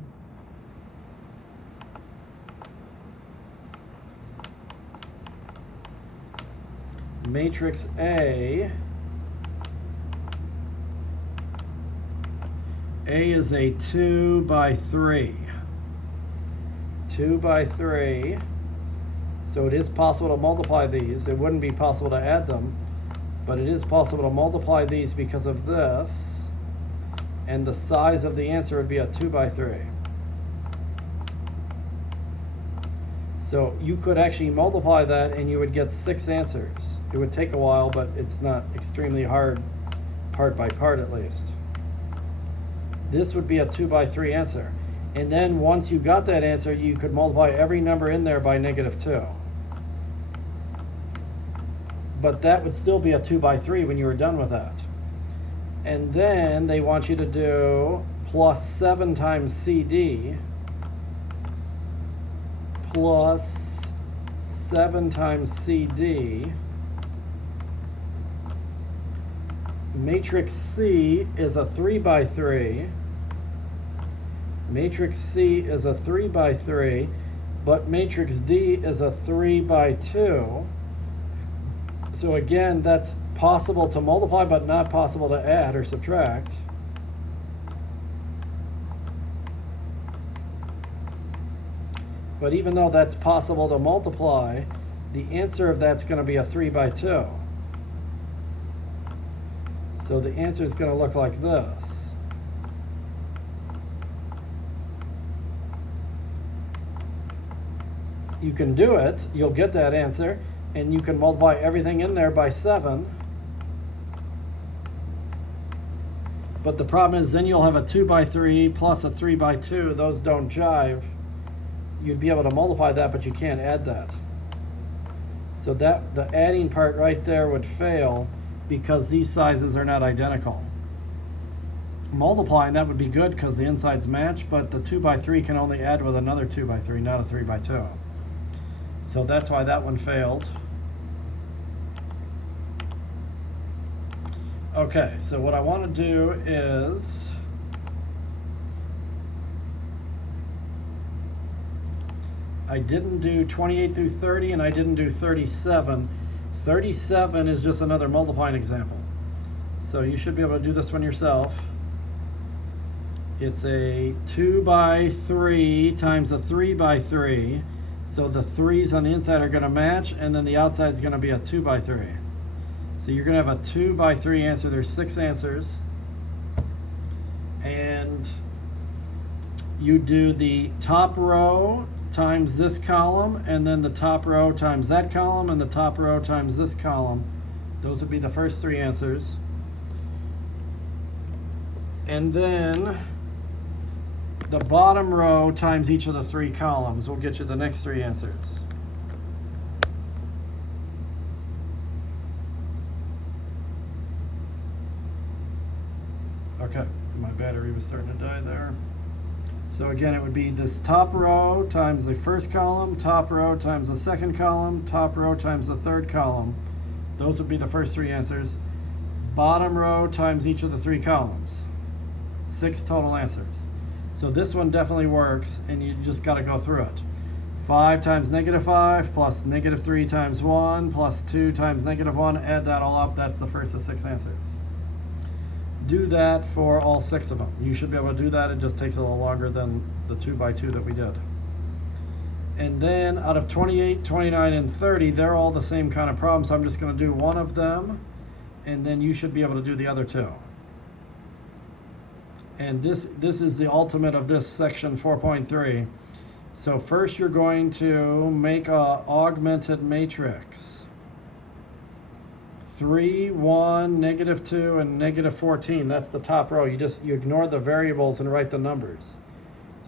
Matrix A is a 2 by 3. 2 by 3. So it is possible to multiply these. It wouldn't be possible to add them, but it is possible to multiply these because of this. And the size of the answer would be a 2 by 3. So you could actually multiply that and you would get 6 answers. It would take a while, but it's not extremely hard, part by part at least. This would be a 2 by 3 answer. And then once you got that answer, you could multiply every number in there by negative 2. But that would still be a 2 by 3 when you were done with that. And then they want you to do plus 7 times CD plus 7 times CD. Matrix C is a 3 by 3. Matrix C is a 3 by 3, but matrix D is a 3 by 2. So again, that's possible to multiply, but not possible to add or subtract. But even though that's possible to multiply, the answer of that's going to be a 3 by 2. So the answer is going to look like this. You can do it, you'll get that answer, and you can multiply everything in there by 7. But the problem is then you'll have a 2 by 3 plus a 3 by 2. Those don't jive. You'd be able to multiply that, but you can't add that. So that the adding part right there would fail because these sizes are not identical. Multiplying, that would be good because the insides match, but the 2 by 3 can only add with another 2 by 3, not a 3 by 2. So that's why that one failed. Okay, so what I want to do is I didn't do 28 through 30 and I didn't do 37. 37 is just another multiplying example. So you should be able to do this one yourself. It's a 2 by 3 times a 3 by 3. So the 3's on the inside are going to match, and then the outside is going to be a 2 by 3. So you're going to have a 2 by 3 answer. There's 6 answers. And you do the top row times this column, and then the top row times that column, and the top row times this column. Those would be the first 3 answers. And then the bottom row times each of the 3 columns will get you the next 3 answers. Okay, my battery was starting to die there. So again, it would be this top row times the first column, top row times the second column, top row times the third column. Those would be the first 3 answers. Bottom row times each of the 3 columns. 6 total answers. So this one definitely works, and you just got to go through it. 5 times -5 plus -3 times 1 plus 2 times -1. Add that all up. That's the first of 6 answers. Do that for all 6 of them. You should be able to do that. It just takes a little longer than the 2 by 2 that we did. And then out of 28, 29, and 30, they're all the same kind of problem. So I'm just going to do one of them, and then you should be able to do the other 2. And this is the ultimate of this section 4.3. So first you're going to make a augmented matrix. 3, 1, -2, and -14. That's the top row. You ignore the variables and write the numbers.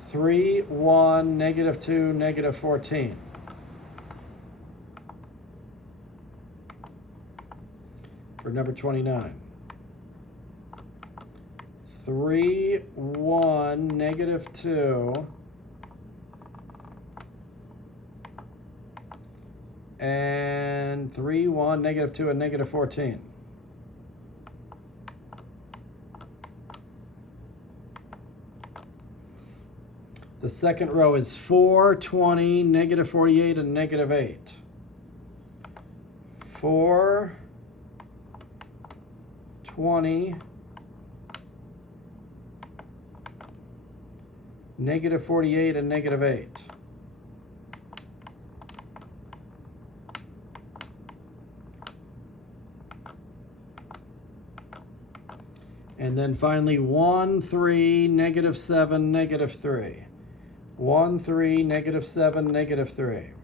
3, 1, -2, -14. For number 29. 3, 1, -2, and 3, 1, -2, and -14. The second row is 4, 20, -48, and -8. 4, 20, -48, and -8. And then finally 1, 3, -7, -3. 1, 3, -7, -3.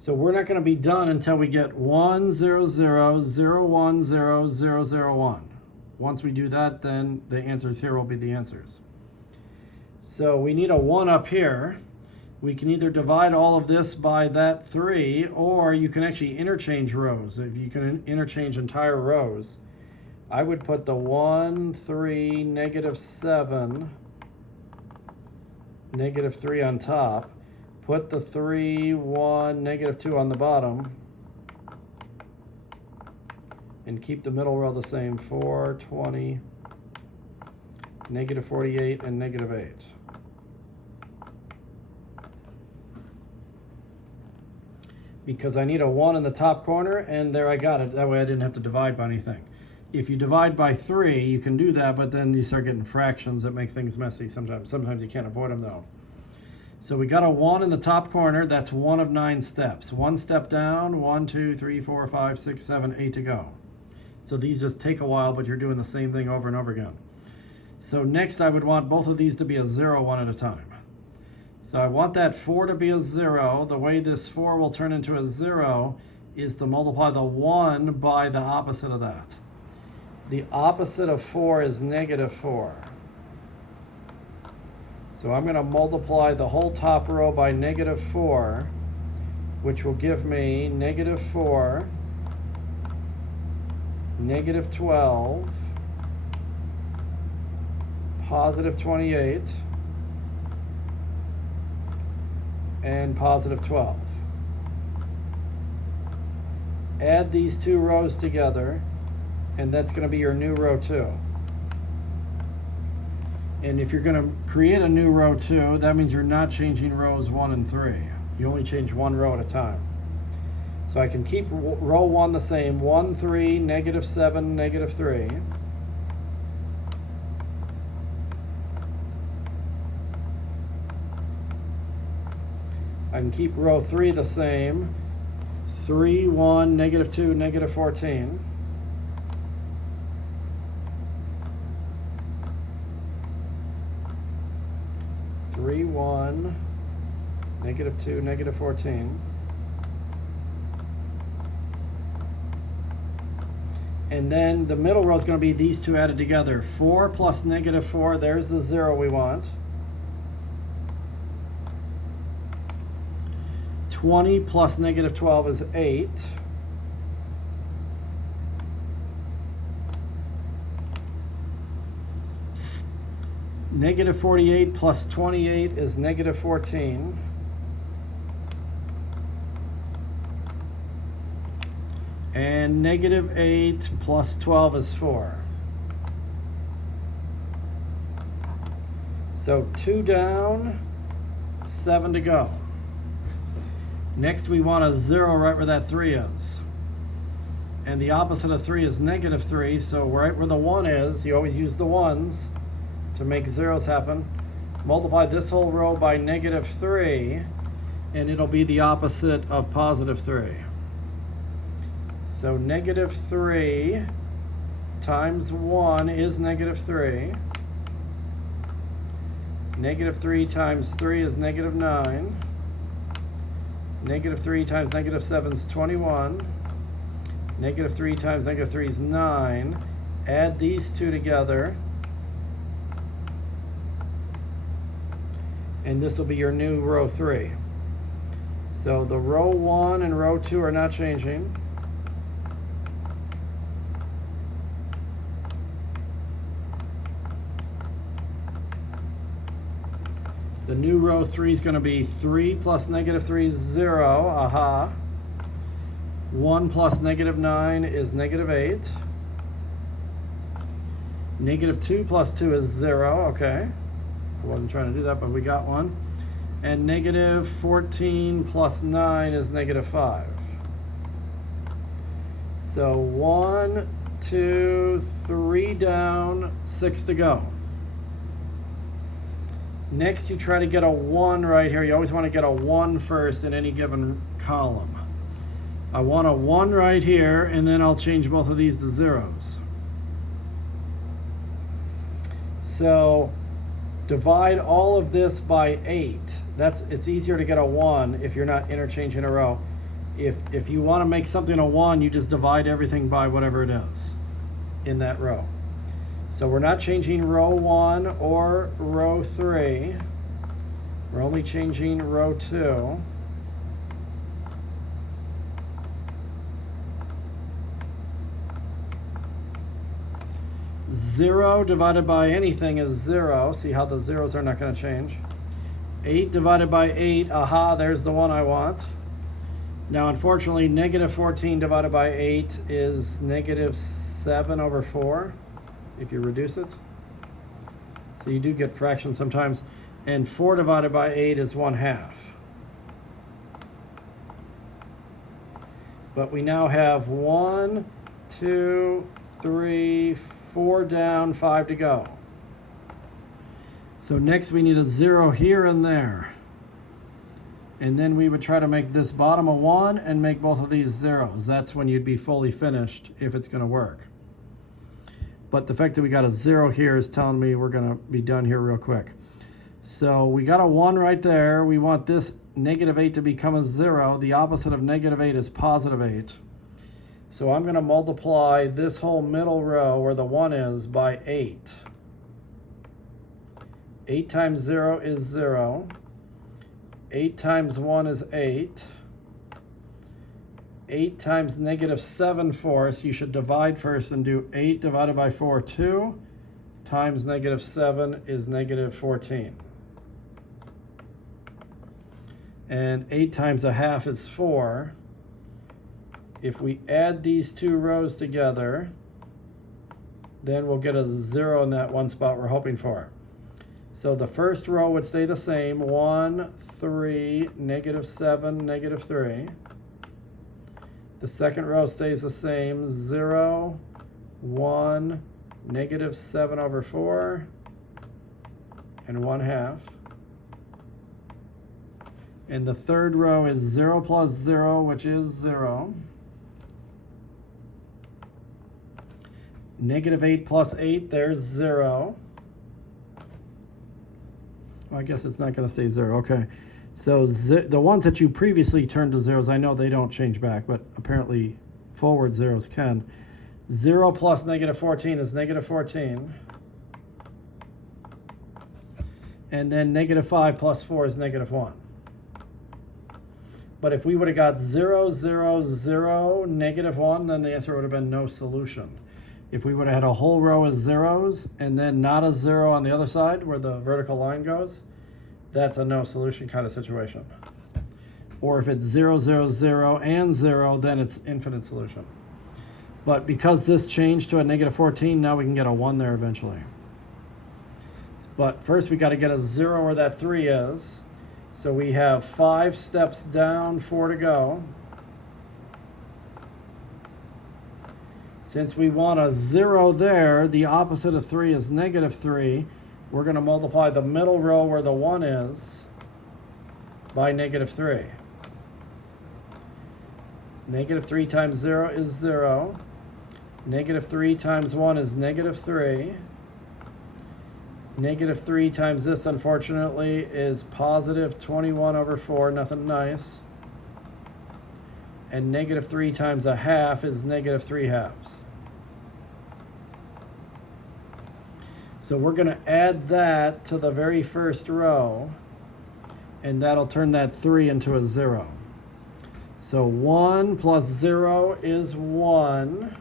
So we're not going to be done until we get 1, 0, 0, 0, 1, 0, 0, 0, 1. Once we do that, then the answers here will be the answers. So we need a 1 up here. We can either divide all of this by that 3, or you can actually interchange rows. If you can interchange entire rows, I would put the 1, 3, -7, -3 on top. Put the 3, 1, -2 on the bottom. And keep the middle row the same, 4, 20, -48, and -8. Because I need a 1 in the top corner, and there I got it. That way I didn't have to divide by anything. If you divide by 3, you can do that, but then you start getting fractions that make things messy sometimes. Sometimes you can't avoid them though. So we got a 1 in the top corner. That's 1 of 9 steps. 1 step down, 1, 2, 3, 4, 5, 6, 7, 8 to go. So these just take a while, but you're doing the same thing over and over again. So next I would want both of these to be a 0 one at a time. So I want that 4 to be a 0. The way this 4 will turn into a 0 is to multiply the 1 by the opposite of that. The opposite of 4 is -4. So I'm going to multiply the whole top row by -4, which will give me -4, -12, +28, and positive 12. Add these two rows together, and that's going to be your new row 2. And if you're going to create a new row 2, that means you're not changing rows 1 and 3. You only change one row at a time. So I can keep row 1 the same, 1, 3, negative 7, negative 3. I can keep row 3 the same, 3, 1, negative 2, negative 14. Three, 1, negative 2, negative 14. And then the middle row is going to be these two added together. 4 plus negative 4, there's the 0 we want. 20 plus negative 12 is 8. Negative 48 plus 28 is negative 14. And negative 8 plus 12 is 4. So 2 down, 7 to go. Next we want a 0 right where that 3 is. And the opposite of 3 is negative 3, so right where the 1 is, you always use the 1s to make zeros happen. Multiply this whole row by negative 3, and it'll be the opposite of positive 3. So negative 3 times 1 is negative 3. Negative 3 times 3 is negative 9. Negative 3 times negative 7 is 21. Negative 3 times negative 3 is 9. Add these two together, and this will be your new row 3. So the row 1 and row 2 are not changing. The new row 3 is going to be 3 plus negative 3 is 0. Aha. 1 plus negative 9 is negative 8. Negative 2 plus 2 is 0. Okay. I wasn't trying to do that, but we got one. And negative 14 plus 9 is negative 5. So 1, 2, 3 down, 6 to go. Next, you try to get a 1 right here. You always want to get a 1 first in any given column. I want a 1 right here, and then I'll change both of these to zeros. So divide all of this by 8. It's easier to get a 1 if you're not interchanging a row. If you want to make something a 1, you just divide everything by whatever it is in that row. So we're not changing row 1 or row 3. We're only changing row 2. Zero divided by anything is 0. See how the zeros are not going to change. 8 divided by 8, aha, there's the one I want. Now, unfortunately, negative 14 divided by 8 is negative 7 over 4, if you reduce it. So you do get fractions sometimes. And 4 divided by 8 is 1/2. But we now have 1, 2, 3, 4 down, 5 to go. So next we need a 0 here and there. And then we would try to make this bottom a 1 and make both of these zeros. That's when you'd be fully finished if it's going to work. But the fact that we got a 0 here is telling me we're going to be done here real quick. So we got a 1 right there. We want this negative 8 to become a 0. The opposite of negative 8 is positive 8. So I'm going to multiply this whole middle row where the 1 is by 8. 8 times 0 is 0. 8 times 1 is 8. 8 times negative 7 fourths, you should divide first and do 8 divided by 4, 2, times negative 7 is negative 14. and 8 times a half is 4. If we add these two rows together, then we'll get a 0 in that one spot we're hoping for. So the first row would stay the same, 1, 3, -7, -3. The second row stays the same, 0, 1, -7/4, and 1/2. And the third row is 0 plus 0, which is 0. -8 plus 8, there's 0. Well, I guess it's not going to stay 0. Okay. So the ones that you previously turned to zeros, I know they don't change back, but apparently forward zeros can. 0 plus -14 is -14. And then -5 plus 4 is -1. But if we would have got 0, 0, 0, -1, then the answer would have been no solution. If we would have had a whole row of zeros and then not a 0 on the other side where the vertical line goes, that's a no solution kind of situation. Or if it's 0, 0, 0, and 0, then it's infinite solution. But because this changed to a -14, now we can get a 1 there eventually. But first we got to get a 0 where that 3 is. So we have 5 steps down, 4 to go. Since we want a 0 there, the opposite of 3 is -3. We're going to multiply the middle row where the 1 is by -3. -3 times 0 is 0. -3 times 1 is -3. -3 times this, unfortunately, is positive 21/4, nothing nice. And -3 times a half is -3/2. So we're going to add that to the very first row, and that'll turn that 3 into a 0. So 1 plus 0 is 1.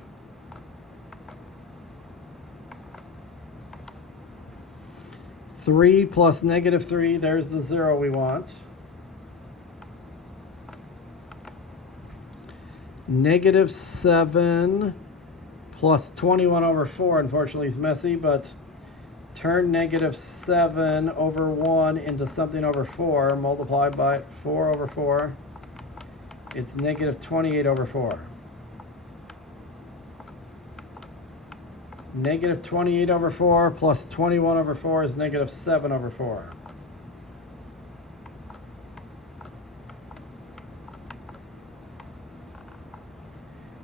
Three plus -3, there's the 0 we want. -7 plus 21/4, unfortunately, is messy, but turn -7/1 into something over 4, multiplied by 4/4. It's -28/4. -28/4 plus 21/4 is -7/4.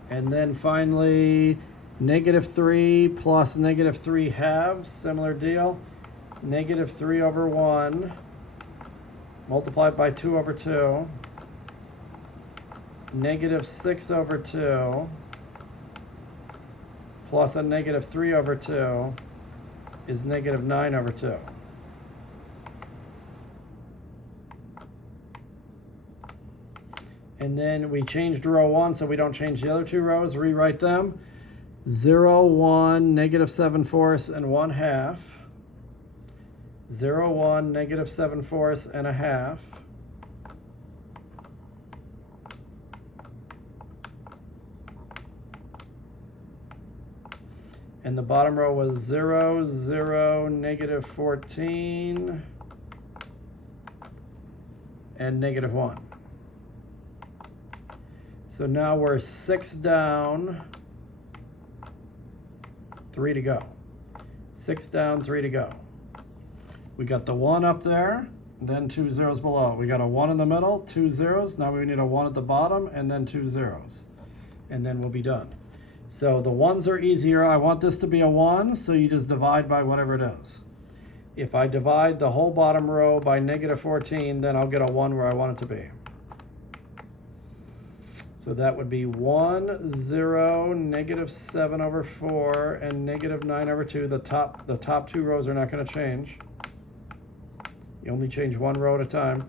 And then finally, -3 plus -3/2, similar deal. -3/1 multiplied by 2/2. -6/2 plus a -3/2 is -9/2. And then we changed row 1 so we don't change the other two rows. Rewrite them. 0, 1, -7/4 and 1/2. 0, 1, -7/4 and 1/2. And the bottom row was 0, 0, -14, and -1. So now we're 6 down, 3 to go. 6 down, 3 to go. We got the 1 up there, then 2 zeros below. We got a 1 in the middle, 2 zeros. Now we need a 1 at the bottom, and then 2 zeros. And then we'll be done. So the 1s are easier. I want this to be a 1, so you just divide by whatever it is. If I divide the whole bottom row by -14, then I'll get a 1 where I want it to be. So that would be 1, 0, -7/4, and -9/2. The top two rows are not going to change. You only change one row at a time.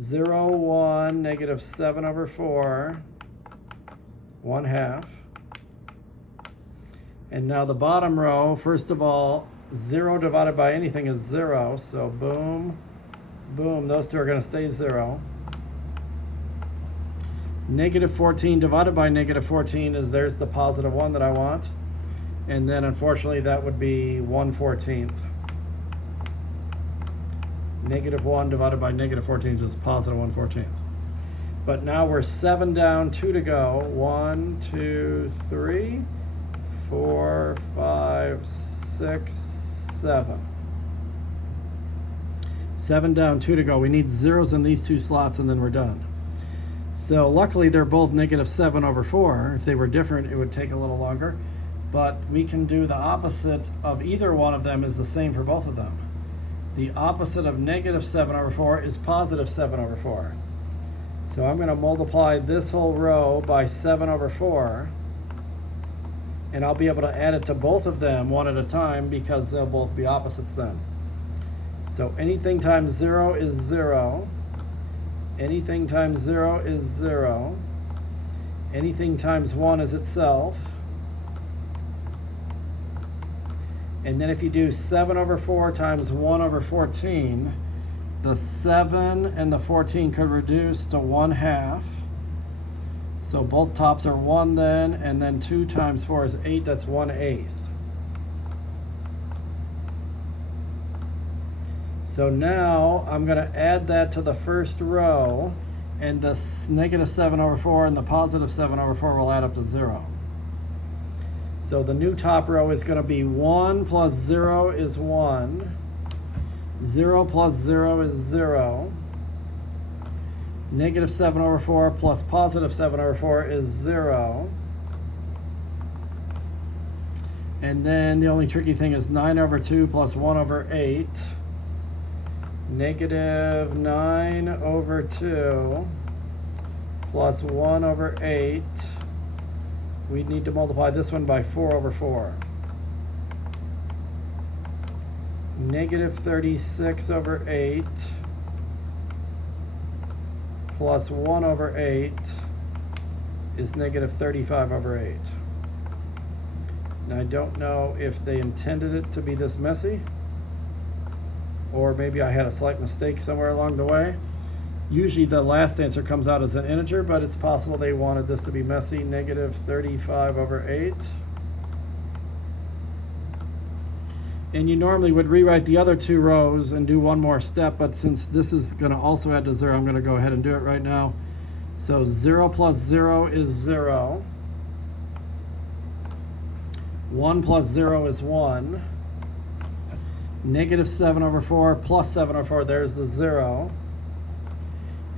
0, 1, -7/4, 1/2. And now the bottom row, first of all, 0 divided by anything is 0. So boom, boom, those two are going to stay 0. Negative 14 divided by negative 14 is, there's the positive 1 that I want. And then unfortunately that would be 1/14. Negative 1 divided by negative 14 is just positive 1/14. But now we're 7 down, 2 to go. 1, 2, 3, 4, 5, 6, 7. 7 down, 2 to go. We need zeros in these two slots and then we're done. So luckily they're both -7/4. If they were different, it would take a little longer. But we can do the opposite of either one of them is the same for both of them. The opposite of -7/4 is +7/4. So I'm going to multiply this whole row by 7/4. And I'll be able to add it to both of them one at a time because they'll both be opposites then. So anything times 0 is 0. Anything times 0 is 0. Anything times 1 is itself. And then if you do 7/4 times 1/14, the 7 and the 14 could reduce to 1/2. So both tops are 1 then, and then 2 times 4 is 8, that's 1/8. So now I'm going to add that to the first row, and the -7/4 and the +7/4 will add up to 0. So the new top row is going to be 1 plus 0 is 1. 0 plus 0 is 0. -7/4 plus +7/4 is 0. And then the only tricky thing is 9/2 plus 1/8. -9/2 plus 1/8. We need to multiply this one by 4/4. -36/8 plus 1/8 is -35/8. Now I don't know if they intended it to be this messy, or maybe I had a slight mistake somewhere along the way. Usually the last answer comes out as an integer, but it's possible they wanted this to be messy. -35/8. And you normally would rewrite the other two rows and do one more step, but since this is going to also add to 0, I'm going to go ahead and do it right now. So 0 plus 0 is 0. 1 plus 0 is 1. -7/4 plus 7/4, there's the 0.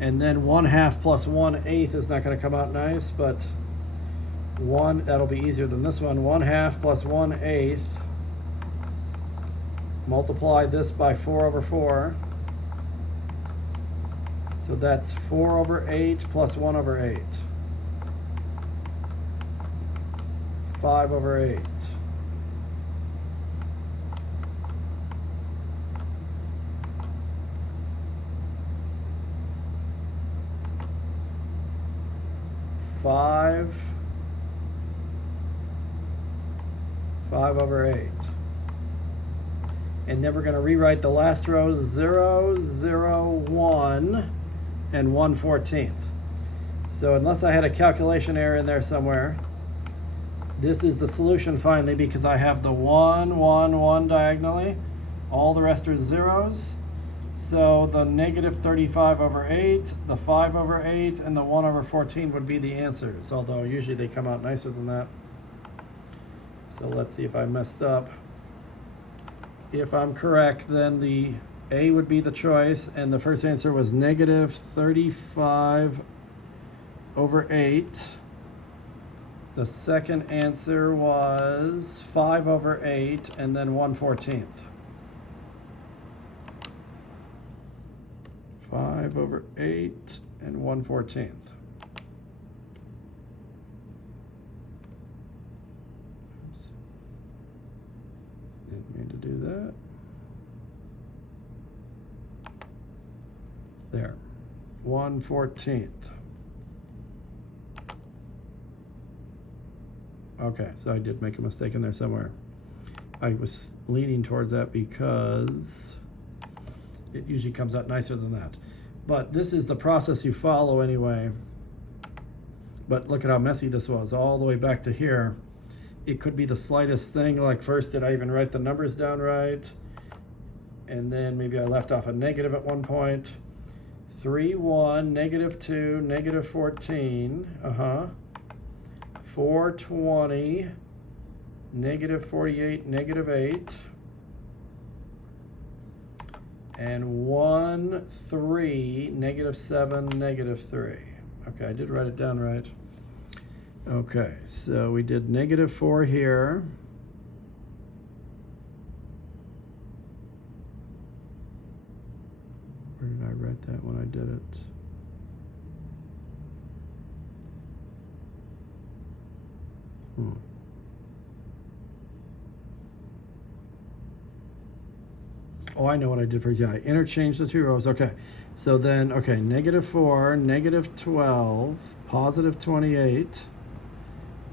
And then 1/2 plus 1/8 is not going to come out nice, but 1, that'll be easier than this one. 1/2 plus 1/8. Multiply this by 4/4. So that's 4/8 plus 1/8. 5/8. Five over 8. And then we're going to rewrite the last row 0, 0, 1, and 1/14. So unless I had a calculation error in there somewhere, this is the solution finally because I have the 1, 1, 1 diagonally. All the rest are zeros. So the -35/8, the 5/8, and the 1/14 would be the answers, although usually they come out nicer than that. So let's see if I messed up. If I'm correct, then the A would be the choice, and the first answer was -35/8. The second answer was 5/8, and then 1/14. 5/8 and 1/14. Oops. Didn't mean to do that. There. 1/14. Okay, so I did make a mistake in there somewhere. I was leaning towards that because it usually comes out nicer than that. But this is the process you follow anyway. But look at how messy this was, all the way back to here. It could be the slightest thing, like first, did I even write the numbers down right? And then maybe I left off a negative at one point. 3, 1, -2, -14, 420, -48, -8, and 1, 3, -7, -3. Okay, I did write it down right. Okay, so we did -4 here. Where did I write that when I did it? Oh, I know what I did for, yeah, I interchanged the two rows. Okay, so then, okay, -4, -12, +28,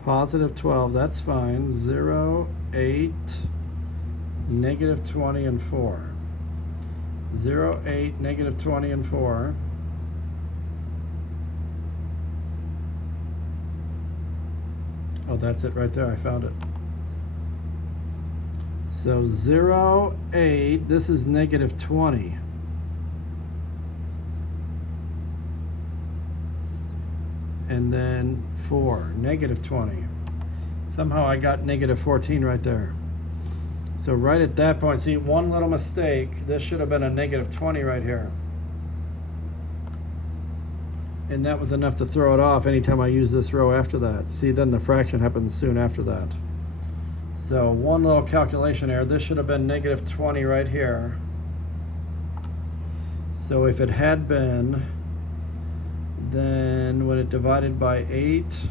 +12, that's fine. 0, 8, -20, and 4. 0, 8, -20, and 4. Oh, that's it right there. I found it. So 0, 8, this is -20. And then 4, -20. Somehow I got -14 right there. So right at that point, see, one little mistake, this should have been a -20 right here. And that was enough to throw it off anytime I use this row after that. See, then the fraction happens soon after that. So one little calculation error, this should have been -20 right here. So if it had been, then when it divided by 8,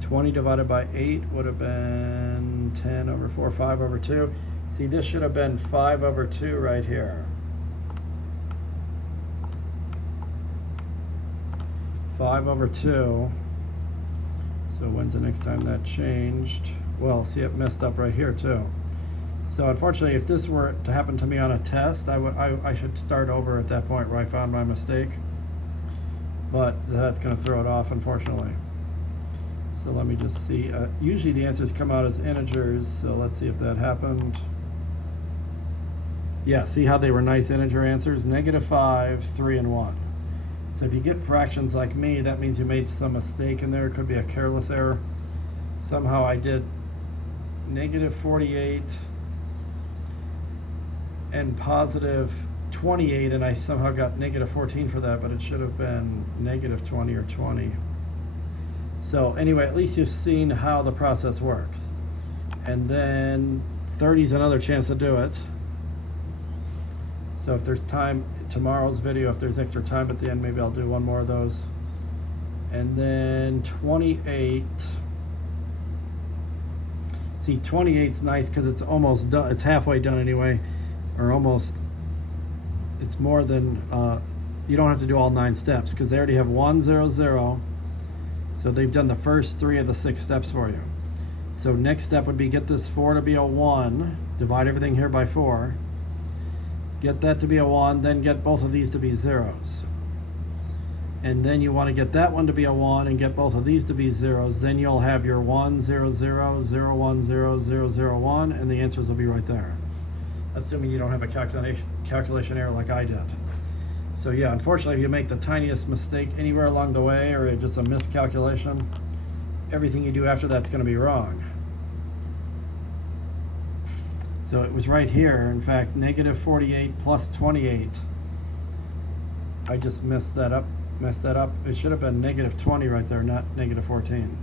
20 divided by 8 would have been 10 over 4, 5 over 2. See, this should have been 5 over 2 right here. 5 over 2. So when's the next time that changed? Well, see, it messed up right here too. So unfortunately, if this were to happen to me on a test, I should start over at that point where I found my mistake. But that's going to throw it off, unfortunately. So let me just see. Usually the answers come out as integers, so let's see if that happened. Yeah, see how they were nice integer answers? -5, 3, and 1. So if you get fractions like me, that means you made some mistake in there. It could be a careless error. Somehow I did -48 and +28, and I somehow got -14 for that, but it should have been -20 or 20. So anyway, at least you've seen how the process works. And then 30 is another chance to do it. So if there's time, tomorrow's video, if there's extra time at the end, maybe I'll do one more of those. And then 28. See, 28's nice because it's almost done. It's halfway done anyway, or almost. It's more than, you don't have to do all 9 steps because they already have 1, 0, 0. So they've done the first 3 of the 6 steps for you. So next step would be get this 4 to be a 1, divide everything here by 4. Get that to be a 1, then get both of these to be zeros. And then you want to get that one to be a 1 and get both of these to be zeros. Then you'll have your 1, 0, 0, 0, 1, 0, 0, 0, 1, and the answers will be right there. Assuming you don't have a calculation error like I did. So yeah, unfortunately, if you make the tiniest mistake anywhere along the way or just a miscalculation, everything you do after that's going to be wrong. So it was right here. In fact, -48 plus 28. I just messed that up. It should have been -20 right there, not -14.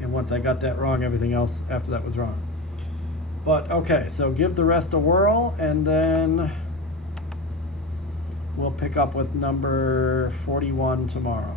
And once I got that wrong, everything else after that was wrong. But okay, so give the rest a whirl, and then we'll pick up with number 41 tomorrow.